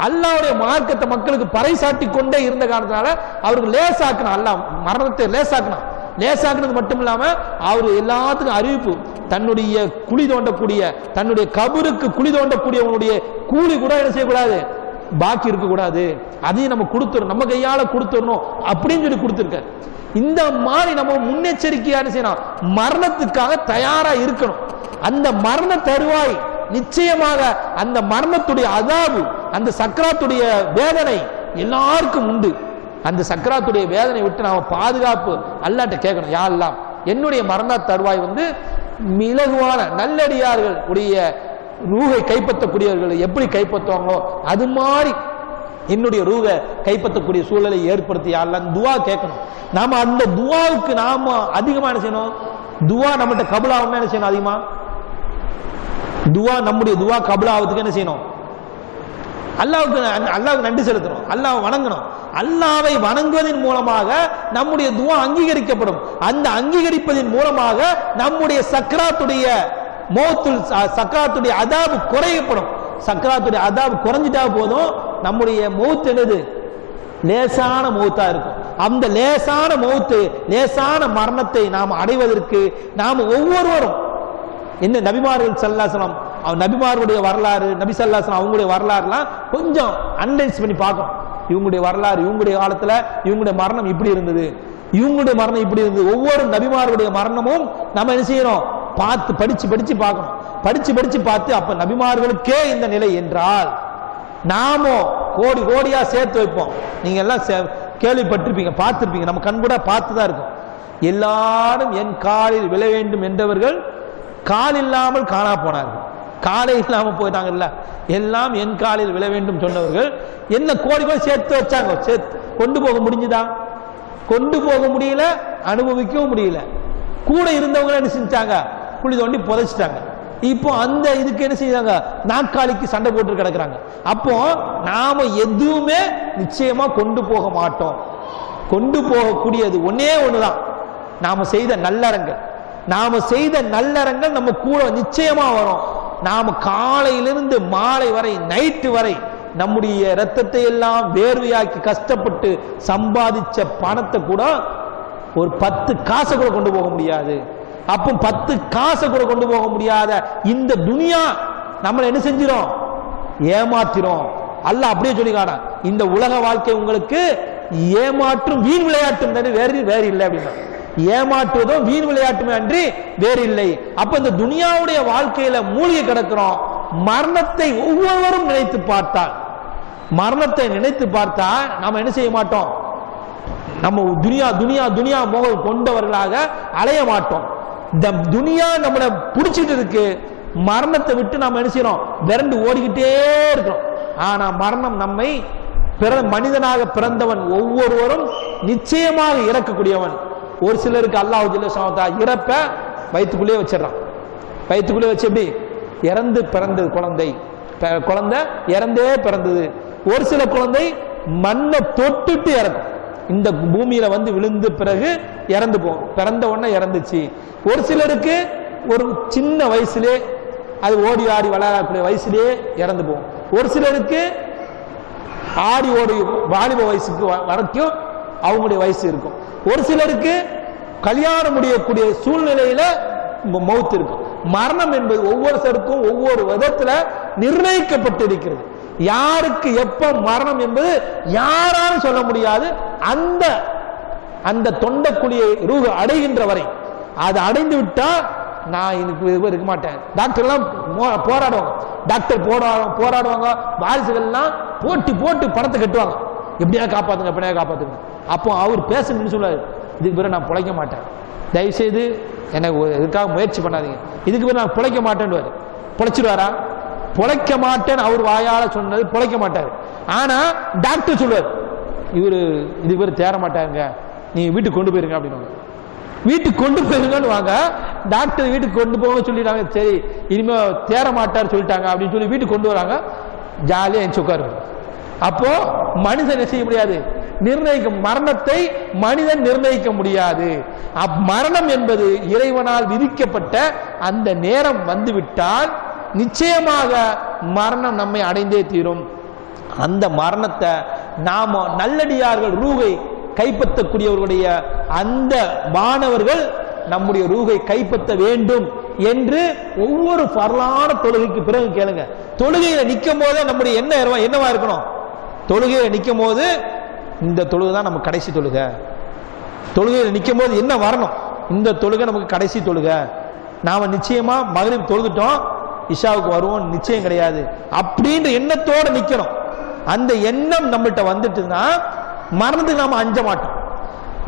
அல்லாஹ்வுடைய மார்க்கத்தை மக்களுக்கு பறைசாட்டி கொண்டே இருந்த காரணத்தினால அவருக்கு லேசாக்கணும், அல்லாஹ் மரணத்தை லேசாக்குனது மட்டும் இல்லாம அவர் எல்லாத்துக்கும் அறிவிப்பு, தன்னுடைய தன்னுடைய கபருக்கு குழி தோண்டக்கூடியவனுடைய கூலி கூட என்ன செய்யக்கூடாது, பாக்கி இருக்கக்கூடாது, அதையும் நம்ம கொடுத்துடணும், நம்ம கையால கொடுத்துடணும் அப்படின்னு சொல்லி கொடுத்துருக்காரு. இந்த மாதிரி நம்ம முன்னெச்சரிக்கையா செய்யணும், மரணத்துக்காக தயாரா இருக்கணும். அந்த மரண தருவாய் நிச்சயமாக அந்த மரணத்துடைய அதாபு, அந்த சக்ராத்துடைய வேதனை எல்லாருக்கும் உண்டு. அந்த சக்ராத்துடைய வேதனை விட்டு நாம பாதுகாப்பு அல்லாஹ்ட்ட கேட்கணும். யா அல்லாஹ், என்னுடைய மரண தருவாய் இலகுவான நல்லடியார்கள் உடைய ரூஹை கைப்பற்றக்கூடியவர்களை எப்படி கைப்பற்றுவாங்களோ அது மாதிரி என்னுடைய ரூஹை கைப்பற்றக்கூடிய சூழலை ஏற்படுத்தி யா அல்லாஹ் துஆ கேட்கணும். நாம அந்த துஆவுக்கு நாம அதிகமா என்ன செய்யணும், துஆ நம்மகிட்ட கபூலாகணும்னா என்ன செய்யணும், அதிகமா நம்முடைய துஆ கபூலாவதுக்கு என்ன செய்யணும், அல்லாஹ்வுக்கு நன்றி செலுத்தணும், அல்லாஹ்வை வணங்கணும். அல்லாஹ்வை வணங்குவதன் மூலமாக நம்முடைய துஆ அங்கீகரிக்கப்படும். அந்த அங்கீகரிப்பதன் மூலமாக நம்முடைய சக்ராத்துடைய அதாபு குறையப்படும். சக்ராத்துடைய அதாபு குறைஞ்சிட்டா போதும், நம்முடைய மௌத் என்னது, லேசான மௌத்தா இருக்கும். அந்த லேசான மரணத்தை நாம் அடைவதற்கு நாம் ஒவ்வொருவரும் என்ன நபிமார்கள் ஸல்லல்லாஹு அலைஹி வஸல்லம் நபிமார்களுடைய வரலாறு, நபி ஸல்லல்லாஹு அலைஹி வஸல்லம் அவங்களுடைய வரலாறுலாம் கொஞ்சம் அனலைஸ் பண்ணி பார்க்கணும். இவங்களுடைய வரலாறு, இவங்களுடைய காலத்துல இவங்களுடைய மரணம் இப்படி இருந்தது, ஒவ்வொரு நபிமார்களுடைய மரணமும் நம்ம என்ன செய்யணும், படிச்சு பார்த்து அப்ப நபிமார்களுக்கே இந்த நிலை என்றால் நாமோ கோடியா சேர்த்து வைப்போம். நீங்க எல்லாம் கேள்விப்பட்டிருப்பீங்க, பார்த்திருப்பீங்க, நம்ம கண் கூட பார்த்துதான் இருக்கும். எல்லாரும் என் காலில் விழ வேண்டும் என்றவர்கள் கால் இல்லாமல் காணா போனார்கள். காலை இல்லாம போயிட்டாங்கல்ல, எல்லாம் என் காலில் விழ வேண்டும் சொன்னவர்கள் என்ன கோடி கோடி சேர்த்து வச்சாங்க. கொண்டு போக முடிஞ்சுதா? கொண்டு போக முடியல, அனுபவிக்கவும் முடியல. கூட இருந்தவங்க என்ன செஞ்சாங்க? குழி தோண்டி புதைச்சிட்டாங்க. இப்போ அந்த இதுக்கு என்ன செய்வாங்க? நாற்காலிக்கு சண்டை போட்டு கிடக்குறாங்க. அப்போ நாம எதுவுமே நிச்சயமா கொண்டு போக மாட்டோம். கொண்டு போகக்கூடியது ஒன்னே ஒண்ணுதான், நாம செய்த நல்லறங்கள். நாம செய்த நல்லறங்கள் நம்ம கூட நிச்சயமா வரும். நாம காலையிலிருந்து மாலை வரை, நைட்டு வரை நம்முடைய ரத்தத்தை எல்லாம் வேர்வையாக்கி கஷ்டப்பட்டு சம்பாதிச்ச பணத்தை கூட ஒரு 10 காசை கூட கொண்டு போக முடியாது. அப்போ 10 காசை கூட கொண்டு போக முடியாத இந்த துனியா நம்மளை என்ன செஞ்சிடும்? ஏமாத்திரும். அல்லாஹ் அப்படியே சொல்லி காணா, இந்த உலக வாழ்க்கை உங்களுக்கு ஏமாற்றும் வீண் விளையாட்டும் வேறு இல்லை அப்படின்னா, ஏமாற்றுவதும் வீண் விளையாட்டுமே அன்றி வேறு இல்லை. அப்ப இந்த துனியாவுடைய வாழ்க்கையில மூழ்கி கிடக்கிறோம். மரணத்தை ஒவ்வொருவரும் நினைத்து பார்த்தால், மரணத்தை நினைத்து பார்த்தா நாம என்ன செய்ய மாட்டோம்? நம்ம துனியா துனியா துனியா மோகம் கொண்டவர்களாக அலைய மாட்டோம். இந்த துனியா நம்மளை பிடிச்சிட்டு இருக்கு. மரணத்தை விட்டு நாம என்ன செய்யறோம்? விரண்டு ஓடிக்கிட்டே இருக்கிறோம். ஆனா மரணம் நம்மை மனிதனாக பிறந்தவன் ஒவ்வொருவரும் நிச்சயமாக இறக்கக்கூடியவன். ஒரு சிலருக்கு அல்லாஹ் ஜல்ல ஷானஹு இறப்ப வயிற்றுக்குள்ளே வச்சிடறான். வயிற்றுக்குள்ளே வச்சு எப்படி? இறந்து பிறந்தது குழந்தை, குழந்தை இறந்தே பிறந்தது. ஒரு சில குழந்தை மண்ணை தொட்டுட்டு இறக்கும். இந்த பூமியில வந்து விழுந்து பிறகு இறந்து போகும். பிறந்த உடனே இறந்துச்சு. ஒரு சிலருக்கு ஒரு சின்ன வயசுலே, அது ஓடி ஆடி விளையாடக்கூடிய வயசுலேயே இறந்து போகும். ஒரு சிலருக்கு ஆடி ஓடி வாலிப வயசுக்கு வரைக்கும் அவங்களுடைய வயசு இருக்கும். ஒரு சிலருக்கு கல்யாணம் முடியக்கூடிய சூழ்நிலையில மௌத் இருக்கும். மரணம் என்பது ஒவ்வொருத்தருக்கும் ஒவ்வொரு விதத்துல நிர்ணயிக்கப்பட்டிருக்கிறது. யாருக்கு எப்ப மரணம் என்பது யாராலும் சொல்ல முடியாது. அந்த அந்த தொண்டக்குழியை ரூஹ் அடைகின்ற வரை, அது அடைந்து விட்டா நான் இருக்க மாட்டேன். டாக்டர் எல்லாம் போராடுவாங்க, டாக்டர் போராடுவாங்க, வாரிசுகள்லாம் போட்டி போட்டு பணத்தை கட்டுவாங்க, எப்படியா காப்பாத்துங்க, எப்படியா காப்பாத்துங்க. அப்போ அவர் பேசணும்னு சொல்லுவாரு, இதுக்கு பிறகு நான் பிழைக்க மாட்டேன், தயவுசெய்து எனக்கு இதுக்காக முயற்சி பண்ணாதீங்க, இதுக்கு பிறகு நான் பிழைக்க மாட்டேன்னு. பிழைச்சிருவாரா? பிழைக்க மாட்டேன்னு அவர் வாயால சொன்னது பிழைக்க மாட்டாரு. ஆனா டாக்டர் சொல்லுவார், இவரு இதுக்கு பிறகு தேர மாட்டாங்க, நீங்க வீட்டுக்கு கொண்டு போயிருங்க அப்படின்னு. வீட்டுக்கு கொண்டு போயிருங்கன்னு வாங்க, டாக்டர் வீட்டுக்கு கொண்டு போக சொல்லிட்டாங்க. சரி, இனிமே தேர மாட்டார் சொல்லிட்டாங்க அப்படின்னு சொல்லி வீட்டுக்கு கொண்டு வராங்க. ஜாலியா என் உட்காருவாங்க. அப்போ மனிதன் என்ன செய்ய முடியாது? நிர்ணயிக்க, மரணத்தை மனிதன் நிர்ணயிக்க முடியாது. மரணம் என்பது இறைவனால் விதிக்கப்பட்ட அந்த நேரம் வந்துவிட்டால் நிச்சயமாக மரணம் நம்மை அடைந்தே தீரும். அந்த மரணத்தை நாம நல்லடியார்கள் ரூகை கைப்பற்றக்கூடியவர்களுடைய அந்த மாணவர்கள் நம்முடைய ரூகை கைப்பற்ற வேண்டும் என்று ஒவ்வொரு பரலான தொழுகைக்கு பிறகு கேளுங்க. தொழுகையில நிற்கும் போதே நம்முடைய என்னவா இருக்கணும்? தொழுகையில நிற்கும் போது இந்த தொழுகை தான் நம்ம கடைசி தொழுகை. தொழுகையில நிற்கும் போது என்ன வரணும்? இந்த தொழுகை நமக்கு கடைசி தொழுகை. நாம நிச்சயமா மக்ரிப் தொழுதுட்டோம், இஷாவுக்கு வருவோம் நிச்சயம் கிடையாது அப்படின்ற எண்ணத்தோட நிக்கணும். அந்த எண்ணம் நம்மள்கிட்ட வந்துட்டுன்னா மரணத்துக்கு நாம அஞ்ச மாட்டோம்,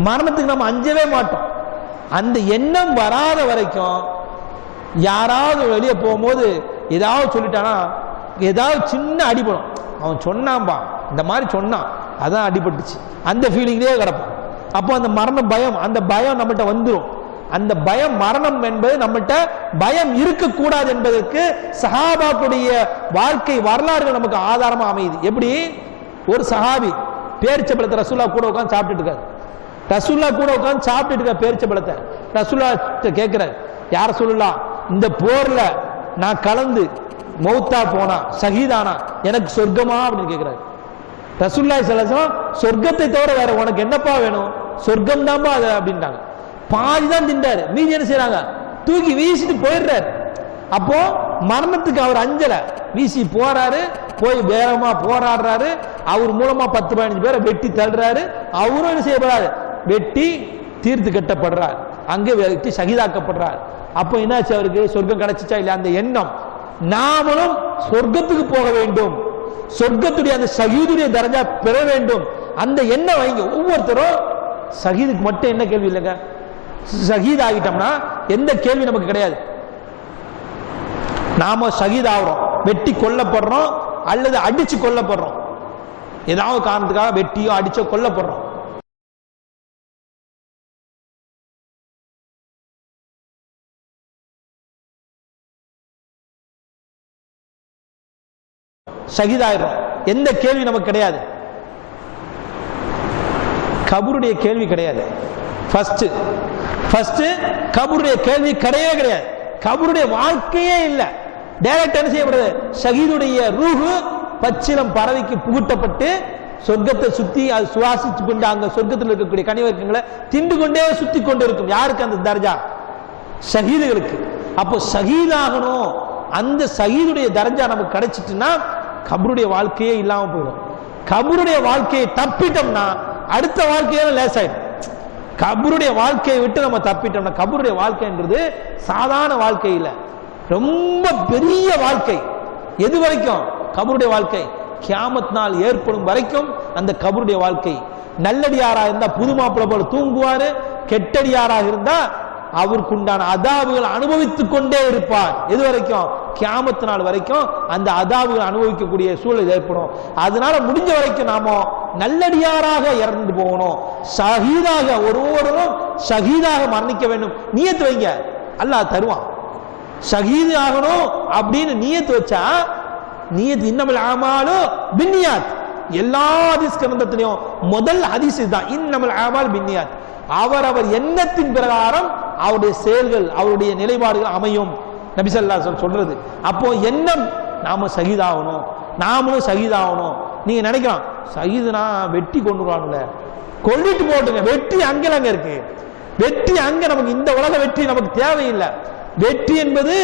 மரணத்துக்கு நாம அஞ்சவே மாட்டோம். அந்த எண்ணம் வராத வரைக்கும் யாராவது வெளியே போகும்போது ஏதாவது சொல்லிட்டானா, ஏதாவது சின்ன அடிபடும், அவன் சொன்னான்பா இந்த மாதிரி சொன்னான் அதான் அடிபட்டுச்சு, அந்த ஃபீலிங்லேயே கிடப்பான். அப்போ அந்த மரண பயம், அந்த பயம் நம்மகிட்ட வந்துடும். அந்த பயம், மரணம் என்பது நம்மகிட்ட பயம் இருக்கக்கூடாது என்பதற்கு சஹாபாக்குடைய வாழ்க்கை வரலாறுகள் நமக்கு ஆதாரமா அமையுது. எப்படி? ஒரு சஹாபி பேரிச்சம்பழத்தை ரசூல்லா கூட உட்காந்து சாப்பிட்டுட்டு இருக்காரு. ரசூல்லா கூட உட்காந்து சாப்பிட்டுட்டு இருக்க பேரிச்சம்பழத்தை ரசூல்லா கேட்கிறார், யார சொல்லலாம், இந்த போர்ல நான் கலந்து மௌத்தா போனா, ஷஹீதானா, எனக்கு சொர்க்கமா அப்படின்னு கேட்கிறாரு. ரசூலுல்லாஹி ஸல்லல்லாஹு அலைஹி வஸல்லம், சொர்க்கத்தை தவிர வேற உனக்கு என்னப்பா வேணும்? சொர்க்கம் தான்பா அது அப்படின்ட்டாங்க. பாதிதான் திண்டாரு, மீதி என்ன செய்யறாங்க? தூக்கி வீசிட்டு போயிடுறாரு. அப்போ மரணத்துக்கு அவர் அஞ்சல, வீசி போறாரு, போய் வேகமா போராடுறாரு. அவர் மூலமா 10-15 பேரை வெட்டி தள்ளுறாரு. அவரும் என்ன செய்யப்படுறாரு? வெட்டி தீர்த்து கட்டப்படுறார், அங்கே வெட்டி ஷஹீதாக்கப்படுறார். அப்போ என்னாச்சு? அவருக்கு சொர்க்கம் கிடைச்சிச்சா இல்லையா? அந்த எண்ணம், நாமளும் சொர்க்கத்துக்கு போக வேண்டும், சொர்க்கத்துடைய அந்த ஷஹீதுடைய தரஜா பெற வேண்டும், அந்த எண்ணம் வைங்க. ஒவ்வொருத்தரும் ஷஹீதுக்கு மட்டும் என்ன கேள்வி இல்லைங்க, ஷஹீத் ஆகிட்டோம்னா எந்த கேள்வி நமக்கு கிடையாது. நாம ஷஹீத் ஆகிறோம், வெட்டி கொல்லப்படுறோம் அல்லது அடிச்சு கொல்லப்படுறோம், ஏதாவது காரணத்துக்காக வெட்டியோ அடிச்சோ கொல்லப்படுறோம். ஷஹீதாயிரும். எந்த கேள்வி நமக்கு கிடையாது, கபருடைய கேள்வி கிடையாது. ஃபர்ஸ்ட் கபருடைய கேள்வி கிடையவே கிடையாது. கபருடைய வாழ்க்கையே இல்லை. டைரக்ட் என்ன செய்யப்படுது, ஷஹீதுடைய ரூஹு பச்சிலம் பறவைக்கு புகுட்டப்பட்டு சொர்க்கத்தை சுத்தி அது சுவாசிச்சு கொண்டு அங்க சொர்க்கத்தில் இருக்கக்கூடிய கனிவர்க்கங்களை திண்டு கொண்டே சுத்தி கொண்டு இருக்கும். யாருக்கு அந்த தர்ஜா? ஷஹீதுகளுக்கு. அப்போ ஷஹீதாகணும், அந்த ஷஹீதுடைய தர்ஜா நமக்கு கிடைச்சிட்டுன்னா கபருடைய வாழ்க்கையே இல்லாம போயிடும். கபருடைய வாழ்க்கையை தப்பிட்டோம்னா அடுத்த வாழ்க்கையில லேசாயிடும். கபருடைய வாழ்க்கையை விட்டு நம்ம தப்பிட்டோம்னா, கபருடைய வாழ்க்கைன்றது சாதாரண வாழ்க்கை இல்ல, ரொம்ப பெரிய வாழ்க்கை. எது வரைக்கும்? கபருடைய வாழ்க்கை கியாமத் நாள் ஏற்படும் வரைக்கும் அந்த கபருடைய வாழ்க்கை. நல்லடியாரா இருந்தா புது மாப்பிள்ளை போல தூங்குவாரு, கெட்டடியாராக இருந்தா அவருக்கு உண்டான அதாபுகள் அனுபவித்துக் கொண்டே இருப்பார். எது வரைக்கும்? கியாமத் நாள் வரைக்கும் அந்த அதாபுகள் அனுபவிக்கக்கூடிய சூழல் ஏற்படும். அதனால முடிஞ்ச வரைக்கும் நாம நல்லடியாராக இறந்து போகணும். ஷஹீதாக ஒருவரும் ஷஹீதாக மரணிக்க வேண்டும். நியத்து வைங்க, அல்லாஹ் தருவான். ஷஹீது ஆகணும் அப்படின்னு நியத்து வச்சா, நியத் இன்னமல் ஆமாலு பின்னியாத். எல்லா ஹதீஸ் கிரந்தத்திலையும் முதல் ஹதீஸ் தான், இன்னமல் ஆமால் பின்னியாத். அவரவர் எண்ணத்தின் பிரகாரம் அவருடைய செயல்கள் அவருடைய நிலைப்பாடுகள் அமையும், நபி ஸல்லல்லாஹு அலைஹி வஸல்லம் சொல்றது. அப்போ எண்ணம் நாம ஷஹீதாகணும், நாமளும் ஷஹீதாகணும். நீங்க நினைக்கலாம் ஷஹீதுனா வெட்டி கொண்டு வருவாங்கல்ல, கொல்லிட்டு போட்டுங்க, வெற்றி அங்க இருக்கு. வெற்றி அங்க, நமக்கு இந்த உலக வெற்றி நமக்கு தேவையில்லை. வெற்றி என்பது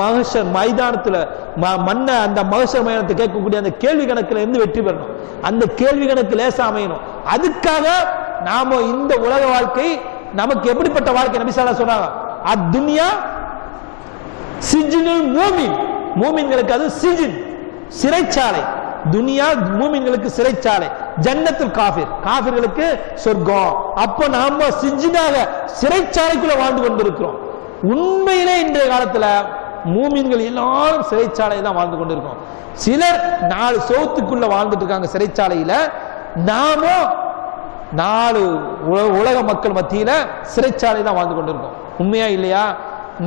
மஹ்ஷர் மைதானத்துல மன்ன அந்த மஹ்ஷர் மைதானத்தை கேட்கக்கூடிய அந்த கேள்வி கணக்குல இருந்து வெற்றி பெறணும். அந்த கேள்வி கணக்கு லேசா அமையணும். அதுக்காக நாம இந்த உலக வாழ்க்கை நமக்கு எப்படிப்பட்ட வாழ்க்கை? நபி ஸல்லல்லாஹு அலைஹி வஸல்லம் சொன்னாங்க, அத்துன்யா சிஜ்னுல் மூமின். மூமின்களுக்கு அது சிஜ்ன், சிறைச்சாலை. துனியா மூமின்களுக்கு சிறைச்சாலை, ஜன்னத்துல் காஃபிர், காஃபிர்களுக்கு சொர்க்கம். அப்ப நாம சிஜ்னாக சிறைச்சாலைக்குள்ள வாழ்ந்து கொண்டிருக்கிறோம். உண்மையிலே இன்றைய காலத்துல மூமின்கள் எல்லாரும் சிறைச்சாலை தான் வாழ்ந்து கொண்டிருக்கோம். சிலர் 4 சௌத்துக்குள்ள வாழ்ந்துட்டு இருக்காங்க சிறைச்சாலையில. நாம 4 உலக மக்கள் மத்தியில சிறைச்சாலை தான் வாழ்ந்து கொண்டிருக்கோம். உண்மையா இல்லையா?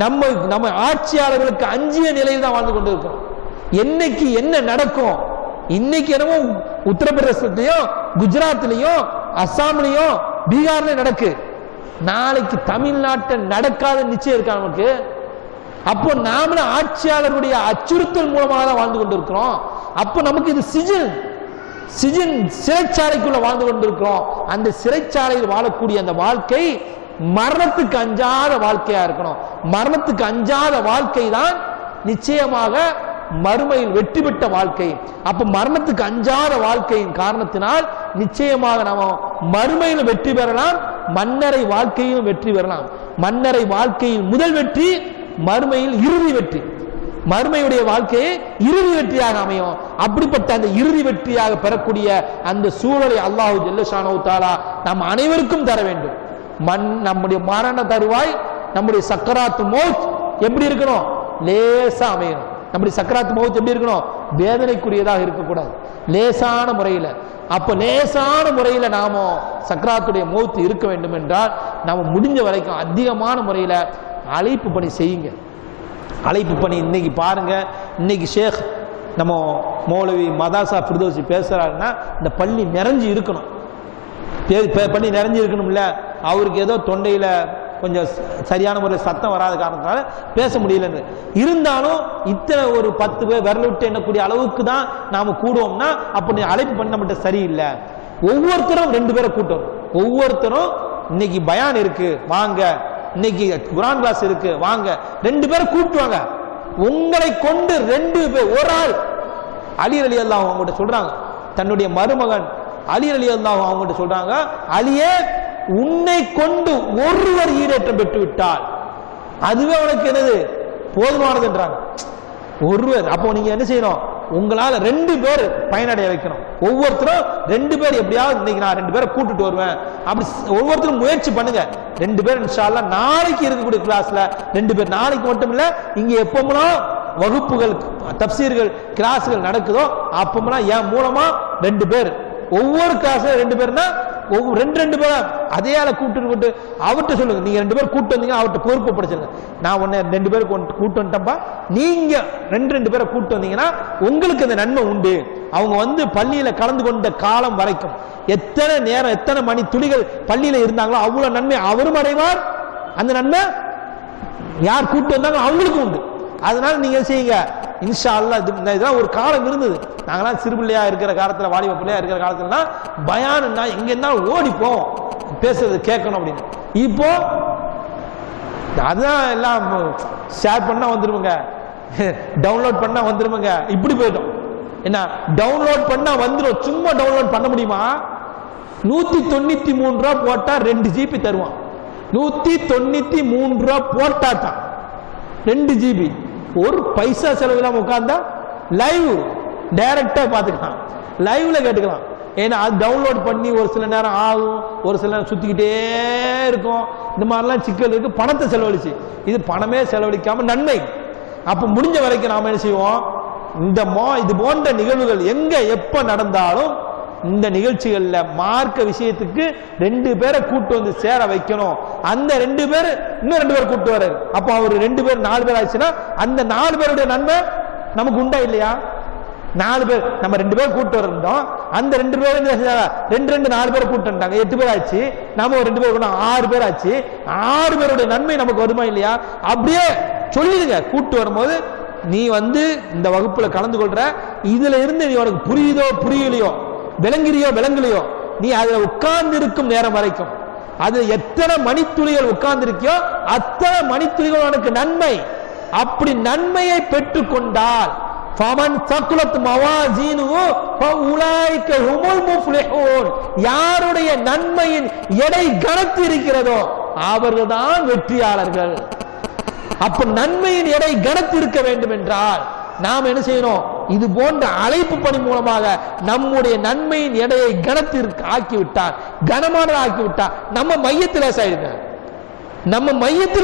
நம்ம ஆட்சியாளர்களுக்கு அஞ்சிய நிலையில் தான் வாழ்ந்து கொண்டிருக்கோம். என்னைக்கு என்ன நடக்கும்? இன்னைக்கு என்னமோ உத்தரப்பிரதேசத்திலையும் குஜராத்லயும் அஸ்ஸாம்லயும் பீகார்லயும் நடக்கு, நாளைக்கு தமிழ்நாட்டில் நடக்காத நிச்சயம் இருக்கா நமக்கு? அப்போ நாமளும் ஆட்சியாளருடைய அச்சுறுத்தல் மூலமாக தான் வாழ்ந்து கொண்டிருக்கிறோம். அப்போ நமக்கு இது சிஜின் சிறைச்சாலைக்குள்ள வாழ்ந்து கொண்டிருக்கிறோம். அந்த சிறைச்சாலையில் வாழக்கூடிய அந்த வாழ்க்கை மரணத்துக்கு அஞ்சாத வாழ்க்கையா இருக்கணும். மரணத்துக்கு அஞ்சாத வாழ்க்கை தான் நிச்சயமாக மறுமையில் வெற்றி பெற்ற வாழ்க்கை. அப்ப மரணத்துக்கு அஞ்சாத வாழ்க்கையின் காரணத்தினால் நிச்சயமாக நாம மறுமையில் வெற்றி பெறலாம், மன்னரை வாழ்க்கையிலும் வெற்றி பெறலாம். மன்னரை வாழ்க்கையில் முதல் வெற்றி, மறுமையில் இறுதி வெற்றி. மறுமையுடைய வாழ்க்கையை இறுதி வெற்றியாக அமையும். அப்படிப்பட்ட அந்த இறுதி வெற்றியாக பெறக்கூடிய அந்த சூழலை அல்லாஹ் ஜல்ல ஷானஹு தஆலா நம் அனைவருக்கும் தர வேண்டும். நம்முடைய மரண தருவாய், நம்முடைய சக்கராத்து மௌத் எப்படி இருக்கணும்? லேசா அமையணும். நம்முடைய சக்கராத்து மௌத் எப்படி இருக்கணும்? வேதனைக்குரியதாக இருக்கக்கூடாது, லேசான முறையில். அப்ப லேசான முறையில் நாம சக்கராத்துடைய மௌத் இருக்க வேண்டும் என்றால் நாம முடிஞ்ச வரைக்கும் அதிகமான முறையில் அழைப்பு பணி செய்யுங்க. அழைப்பு பணி இன்னைக்கு பாருங்க, இன்னைக்கு ஷேக் நம்ம மௌலவி மதாசா ஃபிர்தௌசி பேசுறாருன்னா இந்த பள்ளி நிறைஞ்சு இருக்கணும். பள்ளி நிறைஞ்சு இருக்கணும்ல. அவருக்கு ஏதோ தொண்டையில கொஞ்சம் சரியான முறையில் சத்தம் வராத காரணத்தால பேச முடியலன்னு இருந்தாலும் இத்தனை ஒரு 10 பேர் விரல் விட்டு எண்ணக்கூடிய அளவுக்கு தான் நாம கூடுவோம்னா அப்படி அழைப்பு பண்ண மட்டும் சரியில்லை. ஒவ்வொருத்தரும் 2 பேரை கூட்டணும். ஒவ்வொருத்தரும் இன்னைக்கு பயான் இருக்கு வாங்க, இன்னைக்கு குர்ஆன் கிளாஸ் இருக்கு வாங்க, 2 பேரை கூட்டுவாங்க. உங்களை கொண்டு 2 பேர், ஒரு ஆள் அலி ரலியல்லாஹு அன்ஹு அவங்ககிட்ட சொல்றாங்க, தன்னுடைய மருமகன் அலி ரலியல்லாஹு அன்ஹு அவங்ககிட்ட சொல்றாங்க, அலியே உன்னை கொண்டு ஒருவர் ஈடேற்றம் பெற்று விட்டால் அதுவே உனக்கு என்னது போதுமானது என்றாங்க. ஒருவர். அப்போ நீங்க என்ன செய்யணும்? உங்களால 2 பேர் பயனடைய வைக்கணும். ஒவ்வொருத்தரும் 2 பேர் எப்படியாவது இன்னைக்கு நான் 2 பேரை கூட்டிட்டு வருவேன் அப்படி ஒவ்வொருத்தரும் முயற்சி பண்ணுங்க. 2 பேர் இன்ஷா அல்லாஹ் நாளைக்கு இருக்கக்கூடிய கிளாஸ்ல 2 பேர், நாளைக்கு மட்டும் இல்ல இங்க எப்பமெல்லாம் வகுப்புகள், தப்சீர்கள், கிளாஸ்கள் நடக்குதோ அப்பமெல்லாம் என் மூலமா 2 பேர், ஒவ்வொரு கிளாஸ்ல 2 பேர்னா ரெண்டு பேர் அதே ஆளை கூப்பிட்டு அவர்கிட்ட சொல்லுங்க, நீங்க 2 பேர் கூட்டு வந்தீங்க அவர்கிட்ட பொறுப்பு படிச்சுங்க. நான் உன்னை 2 பேர் கூட்டு வந்துட்டப்பா, நீங்க 2 பேரை கூட்டு வந்தீங்கன்னா உங்களுக்கு அந்த நன்மை உண்டு. அவங்க வந்து பள்ளியில கலந்து கொண்ட காலம் வரைக்கும் எத்தனை நேரம் எத்தனை மணி துளிகள் பள்ளியில இருந்தாங்களோ அவ்வளவு நன்மை அவரும் அடைவார், அந்த நன்மை யார் கூட்டு வந்தாங்களோ அவங்களுக்கும் உண்டு. அதனால நீங்க செய்யுங்க இன்ஷா அல்லாஹ். இதெல்லாம் ஒரு காலம் இருந்தது. நாங்களாம் சிறு பிள்ளையா இருக்கிற காலத்துல, வாலிப பிள்ளையா இருக்கிற காலத்துலலாம் பயானுன்னா எங்க இருந்தாலும் ஓடிப்போம் பேசுறது கேட்கணும் அப்படின்னு. இப்போ அதான் எல்லாம் ஷேர் பண்ணா வந்துருவங்க, டவுன்லோட் பண்ணா வந்துருவங்க, இப்படி போயிட்டோம். என்ன டவுன்லோட் பண்ணா வந்துடும், சும்மா டவுன்லோட் பண்ண முடியுமா? 193 ரூபா போட்டா 2 GB தருவான். 193 ரூபா போட்டா தான் 2 GB. ஒரு பைசா செலவு இல்லாம உட்கார்ந்தா லைவ் டைரக்டா பாத்துக்கலாம், லைவ்ல கேட்டுக்கலாம். ஏன்னா அது டவுன்லோட் பண்ணி ஒரு சில நேரம் ஆகும், ஒரு சில நேரம் சுத்திக்கிட்டே இருக்கும். இந்த மாதிரிலாம் சிக்கல் இருக்கு. பணத்தை செலவழிச்சு, இது பணமே செலவழிக்காம நன்மை. அப்ப முடிஞ்ச வரைக்கும் நாம என்ன செய்வோம், இது போன்ற நிகழ்வுகள் எங்க எப்ப நடந்தாலும் இந்த நிகழ்ச்சிகள்ல மார்க்க விஷயத்துக்கு 2 பேரை கூட்டு வந்து சேர வைக்கணும். அந்த 2 பேர் இன்னும் 2 பேர் கூட்டு வர்றாரு. அப்ப அவர் 2 பேர் 4 பேர் ஆச்சுன்னா அந்த 4 பேருடைய நன்மை நமக்கு உண்டா இல்லையா? 4 பேர் நம்ம 2 பேர் கூட்டு வரணும், அந்த 2 பேர் 2 4 பேர் கூட்டு வந்துட்டாங்க, 8 பேர் ஆச்சு. நாம ஒரு 2 பேர் 6 பேர் ஆச்சு. 6 பேருடைய நன்மை நமக்கு வருமா இல்லையா? அப்படியே சொல்லிடுங்க. கூட்டு வரும்போது நீ வந்து இந்த வகுப்புல கலந்து கொள்ற, இதுல இருந்து நீ உனக்கு புரியுதோ புரியலையோ, விளங்கலையோ, நீ அதுல உட்கார்ந்து இருக்கும் நேரம் வரைக்கும், அது எத்தனை மணித்துளிகள் உட்கார்ந்து இருக்கியோ அத்தனை மணித்துளிகள் உனக்கு நன்மை. அப்படி நன்மையை பெற்றுக் கொண்டால் யாருடைய நன்மையின் எடை கனத்து இருக்கிறதோ அவர்கள்தான் வெற்றியாளர்கள். அப்ப நன்மையின் எடை கனத்து இருக்க வேண்டும் என்றால் நாம் என்ன செய்யணும்? இது போன்ற அழைப்பு பணி மூலமாக நம்முடைய நன்மையின் எடையை கனத்திற்கு ஆக்கிவிட்டார், கனமானதாக ஆக்கிவிட்டார். நம்ம மையத்தில்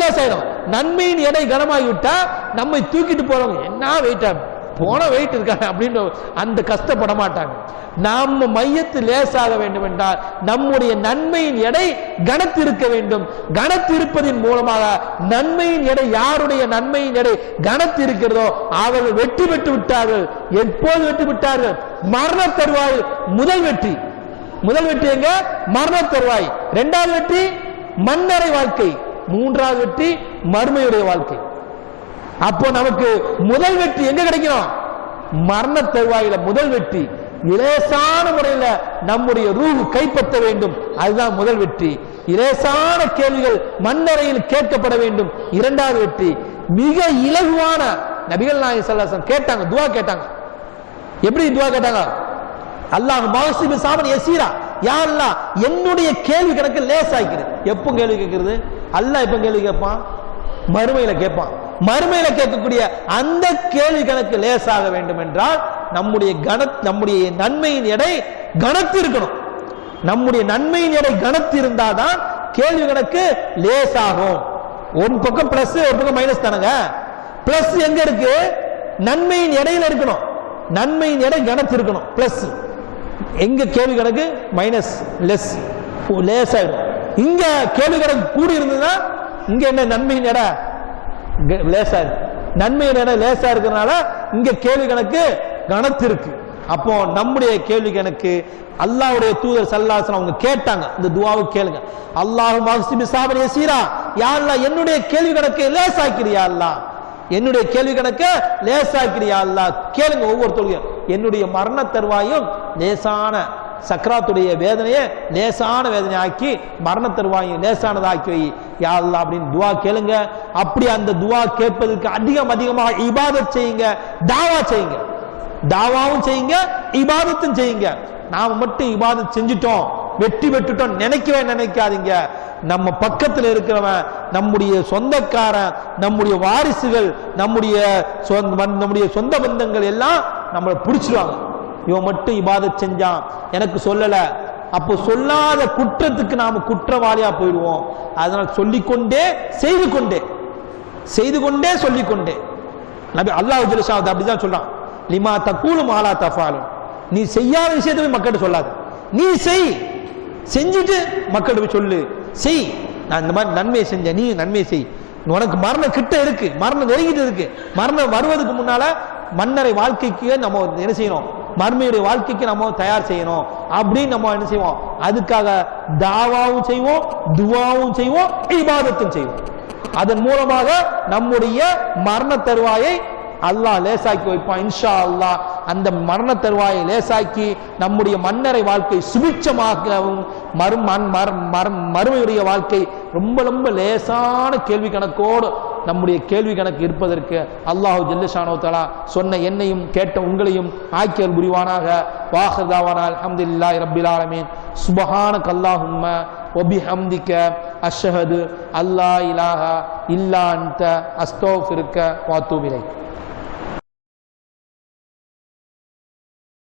லேசாயிடும். நன்மையின் எடை கனமாகிவிட்டா நம்மை தூக்கிட்டு போறவங்க என்ன வெயிட்டா போன வெயிட் இருக்காங்க அப்படின்னு அந்த கஷ்டப்பட மாட்டாங்க. நம்ம மையத்தில் லேசாக வேண்டும் என்றால் நம்முடைய நன்மையின் எடை கனத்திருக்க வேண்டும். கனத்திருப்பதின் மூலமாக நன்மையின் எடை, யாருடைய நன்மையின் எடை கனத்திருக்கிறதோ அவர்கள் வெற்றி பெற்று விட்டார்கள். எப்போது வெற்றி பெற்றார்கள்? மரண தருவாய் முதல் வெற்றி. எங்க? மரண தருவாய். 2வது வெற்றி மன்னரை வாழ்க்கை. 3வது வெற்றி மறுமையுடைய வாழ்க்கை. அப்போ நமக்கு முதல் வெற்றி எங்க கிடைக்கணும்? மரண தருவாயில முதல் வெற்றி. இலேசான முறையில் நம்முடைய ரூஹ் கைப்பற்ற வேண்டும், அதுதான் முதல் வெற்றி. இலேசான கேள்விகள் மன்னரையில் கேட்கப்பட வேண்டும், 2வது வெற்றி. மிக இலகுவான நபிகள் நாயகம் ஸல்லல்லாஹு அலைஹி வஸல்லம் கேட்டாங்க, துஆ கேட்டாங்க. எப்படி துஆ கேட்டாங்க? அல்லாஹ் மக்ஸிபி சாமன் யஸீரா, யா அல்லாஹ் என்னுடைய கேள்வி கணக்கு லேசாக்கிரு. எப்போ கேள்வி கேட்கிறது? அல்லாஹ் எப்போ கேள்வி கேட்பான்? மறுமையில கேட்பான். மறுமையில கேட்கக்கூடிய அந்த கேள்வி கணக்கு லேசாக வேண்டும் என்றால் நம்முடைய நன்மையின் எடை கனத்து இருக்கணும். நம்முடைய நன்மையின் எடை கனத்து இருந்தாதான் கேள்வி கணக்கு லேசாகும். ஒரு பக்கம் பிளஸ், ஒரு பக்கம் மைனஸ் தானங்க. பிளஸ் எங்க இருக்கு? நன்மையின் எடையில இருக்கணும். நன்மையின் எடை கனத்து இருக்கணும். பிளஸ் எங்க கேள்வி கணக்கு மைனஸ், லெஸ், லேசாயிடும். இங்க கேள்வி கணக்கு கூடி இருந்ததுன்னா இங்க என்ன நன்மையின் எடை லேசா இருக்கு. நன்மையின் எடை லேசா இருக்கிறதுனால இங்க கேள்வி கணக்கு கனத்து இருக்கு. அப்போ நம்முடைய கேள்வி கணக்கு அல்லாஹ்வுடைய தூதர் ஸல்லல்லாஹு அலைஹி வஸல்லம் அவங்க கேட்டாங்க, இந்த துஆவை கேளுங்க. அல்லாஹு மக்ஸிபி சாபன் யஸீரா, யா அல்லாஹ் என்னுடைய கேள்வி கணக்கு லேசாக்கிறியா அல்லாஹ், என்னுடைய கேள்வி கணக்கு லேசாக்கிறியா அல்லாஹ். கேளுங்க ஒவ்வொருத்தரும். என்னுடைய மரண தருவாயும் லேசான, சக்ராத்துடைய வேதனையை லேசான வேதனை ஆக்கி மரண தருவாயும் லேசானதாக்கி வை யா அல்லாஹ் அப்படின்னு துஆ கேளுங்க. அப்படி அந்த துஆ கேட்பதற்கு அதிகமாக இபாதத் செய்யுங்க, தாவா செய்யுங்க. தாவாவும் செய்யுங்க, இபாதத்தும் செய்யுங்க. நாம மட்டும் இபாதத் செஞ்சுட்டோம், வெற்றி பெற்றுட்டோம் நினைக்காதீங்க. நம்ம பக்கத்தில் இருக்கிறவன், நம்முடைய சொந்தக்காரன், நம்முடைய வாரிசுகள், நம்முடைய சொந்த பந்தங்கள் எல்லாம் நம்மளை பிடிச்சிருவாங்க. இவன் மட்டும் இபாதத் செஞ்சான், எனக்கு சொல்லல. அப்போ சொல்லாத குற்றத்துக்கு நாம குற்றவாளியா போயிடுவோம். அதனால் சொல்லிக்கொண்டே செய்து கொண்டே சொல்லிக்கொண்டே நபி அல்லாஹ் ஜல்லஷானஹு அப்படிதான் சொல்றான், லிமா தக்கூலு மாலா தஃபாலும், நீ செய்யாத விஷயத்தை போய் மக்கள்கிட்ட சொல்லாத, நீ செய், செஞ்சுட்டு மக்கள்கிட்ட போய் சொல்லு, செய், நான் இந்த மாதிரி நன்மையை செஞ்சேன், நீ நன்மையை செய், உனக்கு மரணம் கிட்ட இருக்கு, மரணம் நெருங்கிட்டு இருக்கு, மரணம் வருவதுக்கு முன்னால மன்னரை வாழ்க்கைக்கு நம்ம என்ன செய்யணும், மர்மையுடைய வாழ்க்கைக்கு நம்ம தயார் செய்யணும் அப்படின்னு நம்ம என்ன செய்வோம், அதுக்காக தாவாவும் செய்வோம், துவாவும் செய்வோம், இபாதத்தும் செய்வோம். அதன் மூலமாக நம்முடைய மரண தருவாயை அல்லாஹ் லேசாக்கி வைப்பான் இன்ஷா அல்லாஹ். அந்த மரண தருவாயை லேசாக்கி நம்முடைய மன்னரை வாழ்க்கை சுபிட்சமாகவும் மறுமையுடைய வாழ்க்கை ரொம்ப ரொம்ப லேசான கேள்வி கணக்கோடு நம்முடைய கேள்வி கணக்கு இருப்பதற்கு அல்லாஹு ஜல்லஷானஹு தஆலா சொன்ன என்னையும் கேட்ட உங்களையும் ஆக்கியல் புரிவானாக. வாஹிர் தாவானா அல்ஹம்துலில்லாஹி ரப்பில் ஆலமீன். சுப்ஹானக அல்லாஹும்ம வ பிஹம்திக அஷ்ஹது அல்லா இலாஹா இல்லா அன்த அஸ்தக்ஃபிருக வ அத்தூபு இலைக்.